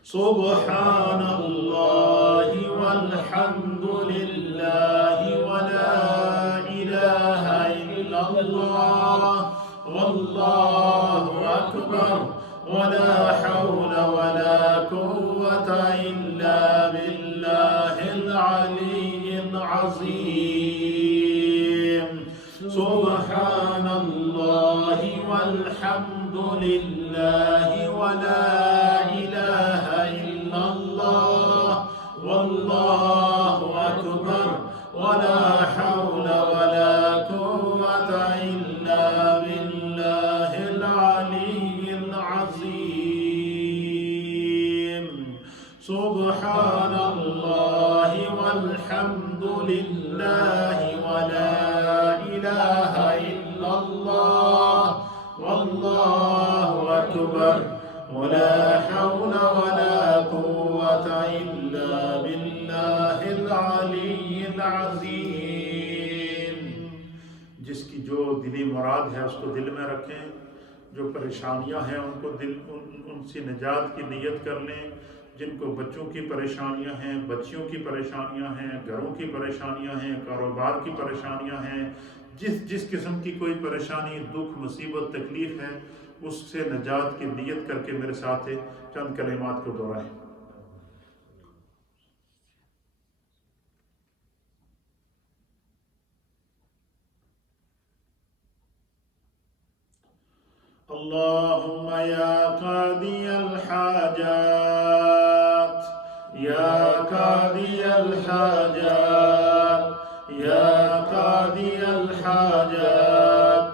سبحان اللہ والحمد للہ ولا الہ الا اللہ واللہ اکبر ولا حول ولا قوة الا باللہ العلی العظیم سبحان اللہ والحمد للہ ولا الہ الا اللہ واللہ اکبر ولا حول ولا قوة الا باللہ العلی العظیم سبحان اللہ والحمد للہ ولا الہ الا اللہ واللہ اکبر ولا حول ولا قوة إلا بالله العلي العظيم. جس کی جو دلی مراد ہے اس کو دل میں رکھیں، جو پریشانیاں ہیں ان کو ان سے نجات کی نیت کر لیں. جن کو بچوں کی پریشانیاں ہیں، بچیوں کی پریشانیاں ہیں، گھروں کی پریشانیاں ہیں، کاروبار کی پریشانیاں ہیں، جس قسم کی کوئی پریشانی، دکھ، مصیبت، تکلیف ہے، اس سے نجات کی نیت کر کے میرے ساتھ چند کلمات کو دہرائیں. اللہم یا قاضی الحاجات یا قاضی الحاجات یا قاضی الحاجات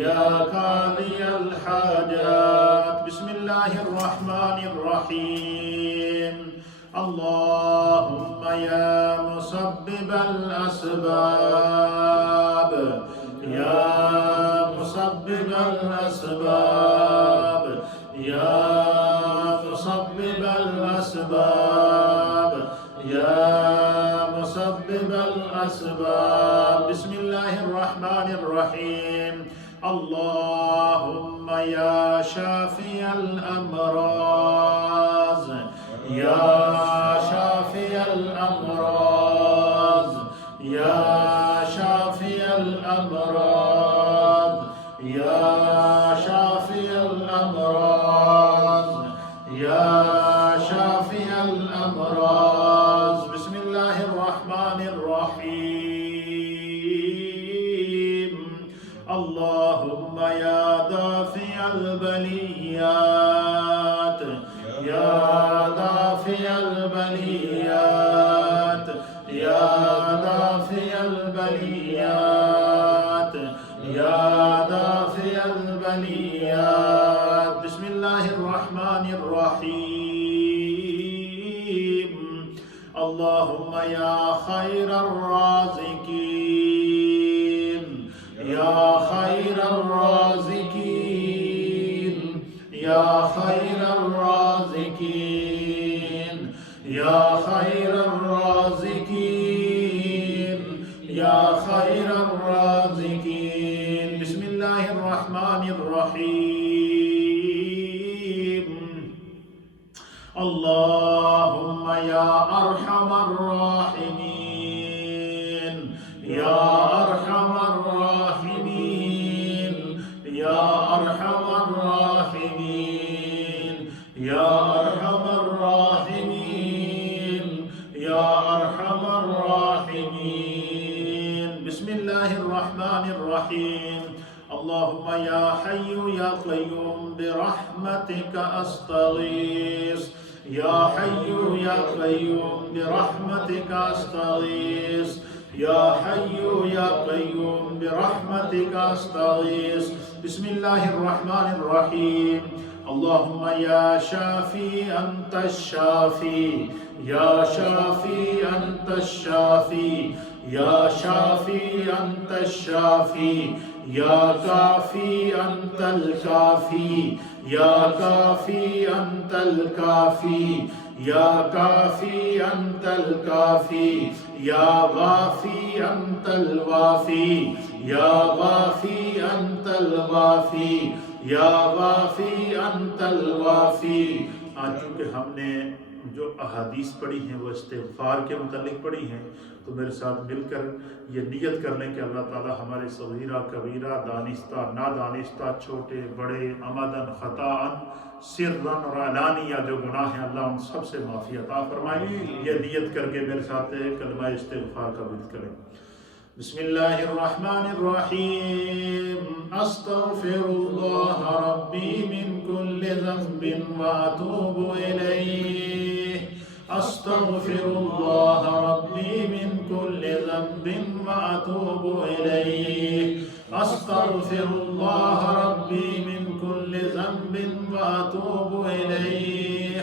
یا قاضی الحاجات. بسم اللہ الرحمن الرحیم. اللہم یا مسبب الاسباب یا مسبب الاسباب یا مسبب الاسباب یا مسبب الاسباب. بسم اللہ الرحمن الرحیم. اللہم یا شافی الامراض یا شافی الامراض یا شافی الامراض یا شافی الامراض یا شافی الامراض. بسم اللہ الرحمن الرحيم اللهم يا دافع البليات يا دافع البليات يا دافع البليات يا دافع البليات بسم الله الرحمن الرحيم اللهم يا خير الرازقين يا خير الرازقين يا خير الرازقين يا خير الرازقين يا خير الرازقين بسم الله الرحمن الرحيم اللهم يا أرحم الراحمين يا أرحم الراحمين يا أرحم الراحمين يا أرحم الراحمين يا أرحم الراحمين بسم الله الرحمن الرحيم اللهم يا حي يا قيوم برحمتك أستغيث يا حي يا قيوم برحمتك أستغيث يا حي يا قيوم برحمتك أستغيث بسم الله الرحمن الرحيم اللهم يا شافي أنت الشافي يا شافي أنت الشافي يا شافي أنت الشافي يا كافي أنت الكافي يا كافي أنت الكافي يا كافي أنت الكافي يا غافي أنت الغافي يا غافي أنت الغافي یا غافی انت الغافی. آج چونکہ ہم نے جو احادیث پڑھی ہیں وہ استغفار کے متعلق پڑھی ہیں تو میرے ساتھ مل کر یہ نیت کر لیں کہ اللہ تعالی ہمارے صغیرہ کبیرہ دانستہ نادانستہ چھوٹے بڑے عمدن خطاً سرًا اور علانیہ جو گناہ ہیں اللہ ان سب سے معافی عطا فرمائے. یہ نیت کر کے میرے ساتھ کلمہ استغفار کا ورد کریں. بسم اللہ الرحمن الرحیم استغفر اللہ ربی من کل ذنب واتوب الیہ استغفر اللہ ربی من کل ذنب واتوب الیہ استغفر اللہ ربی من کل ذنب واتوب الیہ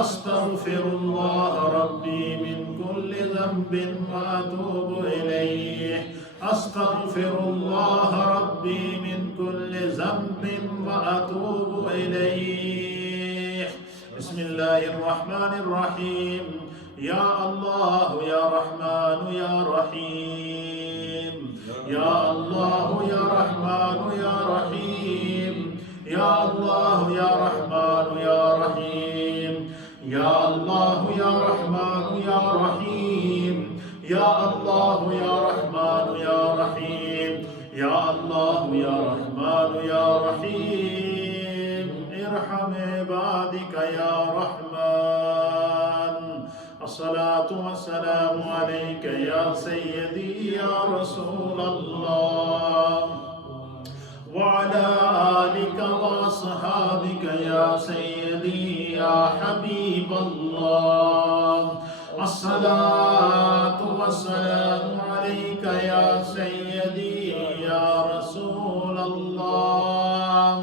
استغفر اللہ ربی من کل ذنب واتوب الیہ استغفر اللہ ربی من کل ذنب واتوب الیہ. بسم اللہ الرحمن الرحیم یا اللہ یا رحمان یا رحیم یا اللہ یا رحمان یا رحیم یا اللہ یا رحمان یا رحیم یا اللہ یا رحمان یا رحیم یا اللہ یا رحمان یا رحیم یا اللہ یا رحمان یا رحیم ارحم عبادک یا رحمان. الصلاة والسلام علیک یا سیدی یا رسول اللہ وعلى آلك وأصحابك يا سيدي يا حبيب الله. الصلاة والسلام عليك يا سيدي يا رسول الله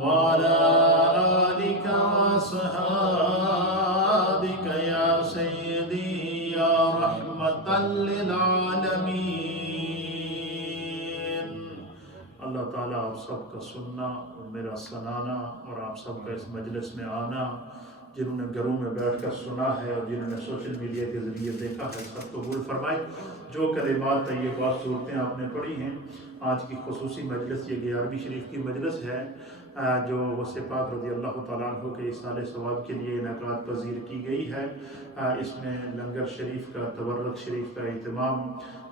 وعلى آلك وأصحابك يا سيدي يا رحمة للعالمين. اللہ تعالیٰ آپ سب کا سننا اور میرا سنانا اور آپ سب کا اس مجلس میں آنا، جنہوں نے گھروں میں بیٹھ کر سنا ہے اور جنہوں نے سوشل میڈیا کے ذریعے دیکھا ہے، سب قبول فرمائے. جو کلمات طیبات صورتیں آپ نے پڑھی ہیں، آج کی خصوصی مجلس یہ 11ویں شریف کی مجلس ہے. جو غوث پاک رضی اللہ تعالیٰ عنہ کے اصال ثواب کے لیے انعقاد پذیر کی گئی ہے۔ اس میں لنگر شریف کا، تبرک شریف کا اہتمام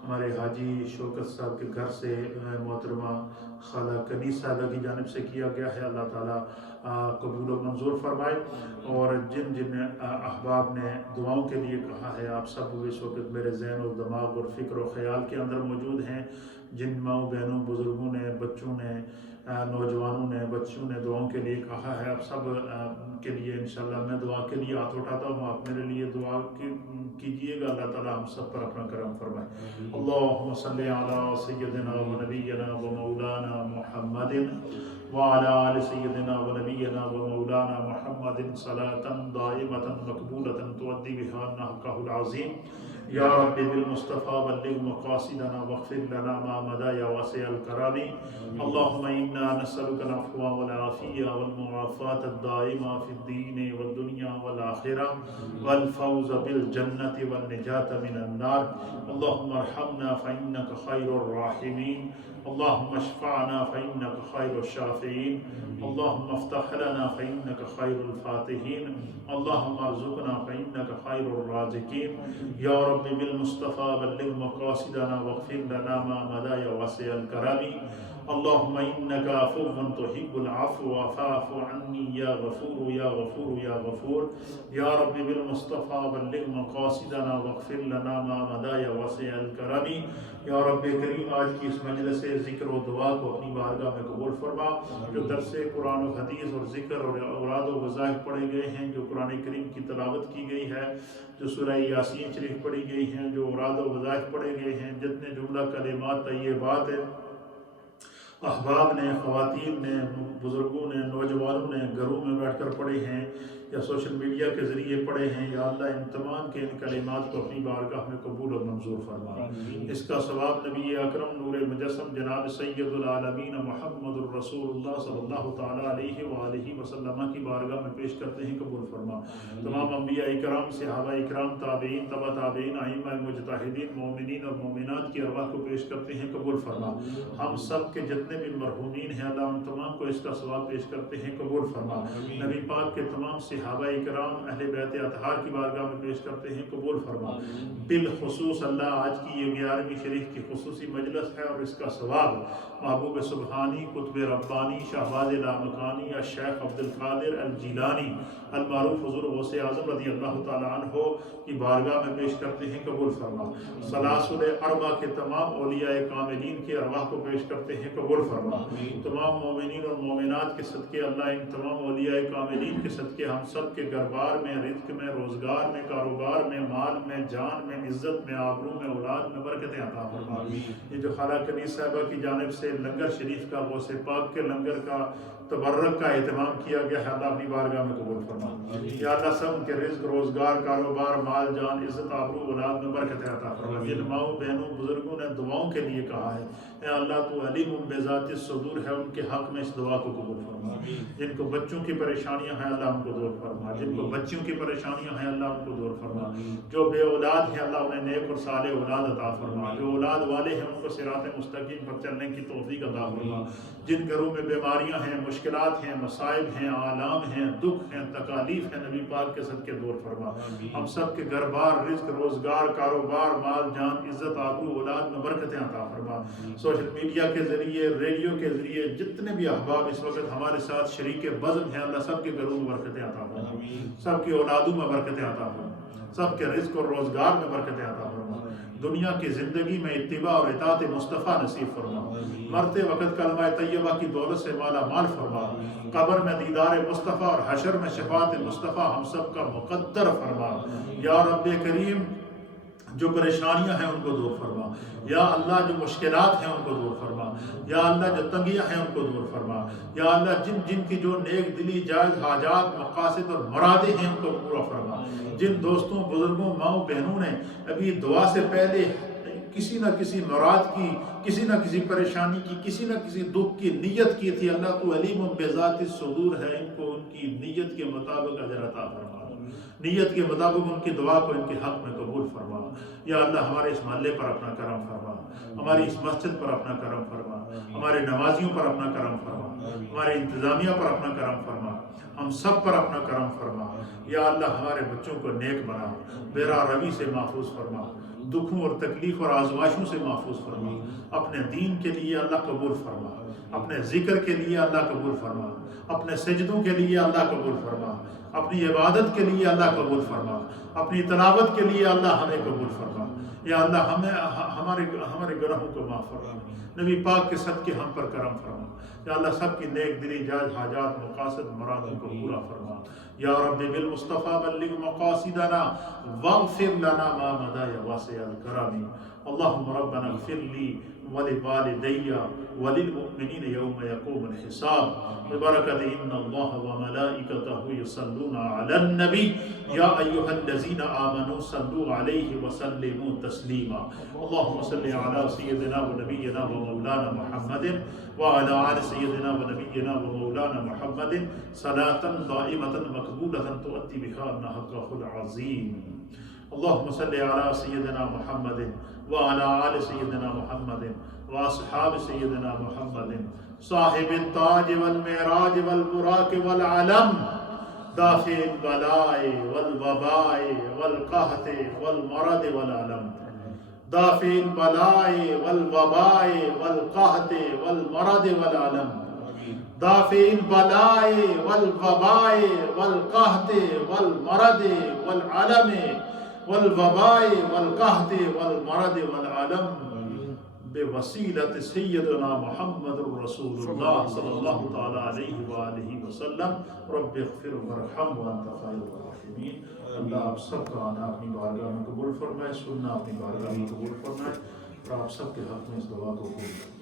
ہمارے حاجی شوکت صاحب کے گھر سے محترمہ خالہ کنیز صاحبہ کی جانب سے کیا گیا ہے۔ اللہ تعالیٰ قبول و منظور فرمائے، اور جن جن احباب نے دعاؤں کے لیے کہا ہے، آپ سب اس وقت میرے ذہن و دماغ اور فکر و خیال کے اندر موجود ہیں۔ جن ماؤں بہنوں، بزرگوں نے، بچوں نے، نوجوانوں نے، بچوں نے دعاؤں کے لیے کہا ہے، آپ سب کے لیے انشاءاللہ میں دعا کے لیے ہاتھ اٹھاتا ہوں، آپ میرے لیے دعا کیجئے گا۔ اللہ تعالیٰ ہم سب پر اپنا کرم فرمائے۔ اللہم صلی علی سیدنا و نبینا و مولانا محمد وعلى آل سيدنا ونبينا ومولانا محمد صلاة دائمة مقبولة تؤدي بها حقه العظيم يا رب بالمصطفى بلغ مقاصدنا واغفر لنا ما مضى يا واسع الكرم اللهم إنا نسألك العفو والعافية والمعافاة الدائمة في الدين والدنيا والآخرة والفوز بالجنة والنجاة من النار اللهم ارحمنا فإنك خير الراحمين اللهم اشفعنا فإنك خير الشافعين اللهم افتح لنا فإنك خير الفاتحين اللهم ارزقنا فإنك خير الرازقين يا رب بالمصطفى بلغ مقاصدنا واغفر لنا ما مضى يا واسع الكرم اللهم إنك عفو تحب العفو فاعف عني يا غفور يا غفور يا غفور يا رب بالمصطفى بلغ مقاصدنا واغفر لنا ما مضى يا واسع الكرم یا رب کریم آج کی اس مجلس ذکر و دعا کو اپنی بارگاہ میں قبول فرما۔ جو درس قرآن و حدیث اور ذکر اور اوراد و وظائف پڑھے گئے ہیں، جو قرآن کریم کی تلاوت کی گئی ہے، جو سورہ یاسین شریف پڑھی گئی ہیں، جو اوراد و وظائف پڑھے گئے ہیں، جتنے جملہ کلمات طیبات ہیں، احباب نے، خواتین نے، بزرگوں نے، نوجوانوں نے گھروں میں بیٹھ کر پڑھے ہیں یا سوشل میڈیا کے ذریعے پڑھے ہیں، یا اللہ ان تمام کے ان کلمات کو اپنی بارگاہ میں قبول اور منظور فرما۔ اس کا ثواب نبی اکرم نور مجسم جناب سید العالمین محمد الرسول اللہ صلی اللہ تعالیٰ علیہ وآلہ وسلم کی بارگاہ میں پیش کرتے ہیں، قبول فرما۔ تمام انبیاء اکرام، صحابہ اکرام، تابعین، تبع تابعین، ائمہ مجتہدین، مومنین اور مومنات کی ارواح کو پیش کرتے ہیں، قبول فرما۔ ہم سب کے جتنے بھی مرحومین ہیں اللہ ان تمام کو اس کا ثواب پیش کرتے ہیں، قبول فرما۔ نبی پاک کے تمام صحابہ اکرام، اہل بیت اطہار کی بارگاہ میں پیش کرتے ہیں، قبول فرما۔ بالخصوص اللہ آج کی یہ 11ویں شریف کی خصوصی مجلس ہے، اور اس کا ثواب محبوب سبحانی، قطب ربانی، شہباز لامکانی، الشیخ عبدالقادر الجیلانی المعروف حضور غوث اعظم رضی اللہ تعالیٰ عنہ کی بارگاہ میں پیش کرتے ہیں، قبول فرما۔ سلاسل اربع کے تمام اولیاء کاملین کے ارواح کو پیش کرتے ہیں، قبول فرما۔ تمام مومنین اور مومنات کے صدقے اللہ ان تمام اولیاء کاملین کے صدقے ہم سب کے گھربار میں، رزق میں، روزگار میں، کاروبار میں، مال میں، جان میں، عزت میں، آبرو میں، اولاد میں برکتیں عطا فرما۔ یہ جو خالہ کنیز صاحبہ کی جانب سے لنگر شریف کا، غوث پاک کے لنگر کا، تبرک کا اہتمام کیا گیا ہے، اللہ اپنی بارگاہ میں قبول فرما۔ یا اللہ سب ان کے رزق، روزگار، کاروبار، مال، جان، عزت، آبرو، اولاد میں برکتیں عطا فرما۔ جن ماؤں بہنوں بزرگوں نے دعاؤں کے لیے کہا ہے، اے اللہ تو علیم بذات الصدور ہے، ان کے حق میں اس دعا کو قبول فرما۔ جن کو بچوں کی پریشانیاں ہیں اللہ ان کو دور فرما، جن کو بچیوں کی پریشانیاں ہیں اللہ ان کو دور فرما۔ جو بے اولاد ہیں اللہ انہیں نیک اور صالح اولاد عطا فرما۔ جو اولاد والے ہیں ان کو صراط مستقیم پر چلنے کی توفیق عطا فرما۔ جن گھروں میں بیماریاں ہیں، مشکلات ہیں، مصائب ہیں، آلام ہیں، دکھ ہیں، تکالیف ہیں، نبی پاک کے صدقے دور فرما۔ ہم سب کے گھر بار، رزق، روزگار، کاروبار، مال، جان، عزت، آبرو، اولاد میں برکتیں عطا فرما۔ سوشل میڈیا کے ذریعے، ریڈیو کے ذریعے جتنے بھی احباب اس وقت ہمارے ساتھ شریک بزم ہیں اللہ سب کے گھروں میں برکتیں عطا فرما، سب کی اولادوں میں برکتیں عطا فرما، سب کے رزق اور روزگار میں برکتیں عطا فرما۔ دنیا کی زندگی میں اتباع اور اطاعت مصطفیٰ نصیب فرما۔ مرتے وقت کلمہ طیبہ کی دولت سے مالا مال فرما۔ قبر میں دیدار مصطفیٰ اور حشر میں شفاعت مصطفیٰ ہم سب کا مقدر فرما۔ یا رب کریم جو پریشانیاں ہیں ان کو دور فرما، یا اللہ جو مشکلات ہیں ان کو دور فرما، یا اللہ جو تنگیاں ہیں ان کو دور فرما، یا اللہ جن جن کی جو نیک دلی جائز حاجات، مقاصد اور مرادیں ہیں ان کو پورا فرما۔ جن دوستوں، بزرگوں، ماؤں، بہنوں نے ابھی دعا سے پہلے کسی نہ کسی مراد کی، کسی نہ کسی پریشانی کی، کسی نہ کسی دکھ کی نیت کی تھی، اللہ تو علیم بذات الصدور ہے، ان کو ان کی نیت کے مطابق اجر عطا فرما، نیت کے مطابق ان کی دعا کو ان کے حق میں قبول فرما۔ یا اللہ ہمارے اس محلے پر اپنا کرم فرما، ہماری اس مسجد پر اپنا کرم فرما، ہمارے نمازیوں پر اپنا کرم فرما، ہمارے انتظامیہ پر اپنا کرم فرما، ہم سب پر اپنا کرم فرما۔ یا اللہ ہمارے بچوں کو نیک بنا، بیرا روی سے محفوظ فرما، دکھوں اور تکلیف اور آزمائشوں سے محفوظ فرما، اپنے دین کے لیے اللہ قبول فرما، اپنے ذکر کے لیے اللہ قبول فرما، اپنے سجدوں کے لیے اللہ قبول فرما، اپنی عبادت کے لیے اللہ قبول فرما، اپنی تلاوت کے لیے اللہ ہمیں قبول فرما۔ یا اللہ ہمارے گناہوں کو معاف فرما، نبی پاک کے صدقے ہم پر کرم فرما۔ یا اللہ سب کی نیک دلی جائز حاجات مقاصد مرادوں کو پورا فرما۔ یا رب بالمصطفیٰ بلغ مقاصدنا واغفر لنا ما مضى یا واسع الکرم۔ اللهم ربنا اغفر لي ولوالدي وللمؤمنين يوم يقوم الحساب ببركة إن الله وملائكته يصلون على النبي يا أيها الذين آمنوا صلوا عليه وسلموا تسليما اللهم صل على سيدنا ونبينا ومولانا محمد وعلى آل سيدنا ونبينا ومولانا محمد صلاة دائمة مقبولة تؤتي بها أن حقه العظيم اللهم صل على سيدنا محمد وعلى آل سيدنا محمد وأصحاب سيدنا محمد صاحب التاج والمعراج والبراق والعلم دافع البلاء والوباء والقحط والمرض والألم دافع البلاء والوباء والقحط والمرض والألم دافع البلاء والوباء والقحط والمرض والعلم والوباء والقحط والمرض والعلم بوسیلت سیدنا محمد رسول اللہ صلی اللہ تعالی علیہ وآلہ وسلم رب اغفر ورحم وانت خیر الراحمین۔ اللہ آپ سب کا آنا اپنی بارگاہ میں قبول فرمائے، سننا اپنی بارگاہ میں قبول فرمائے، اور آپ سب کے حق میں اس دعا کو قبول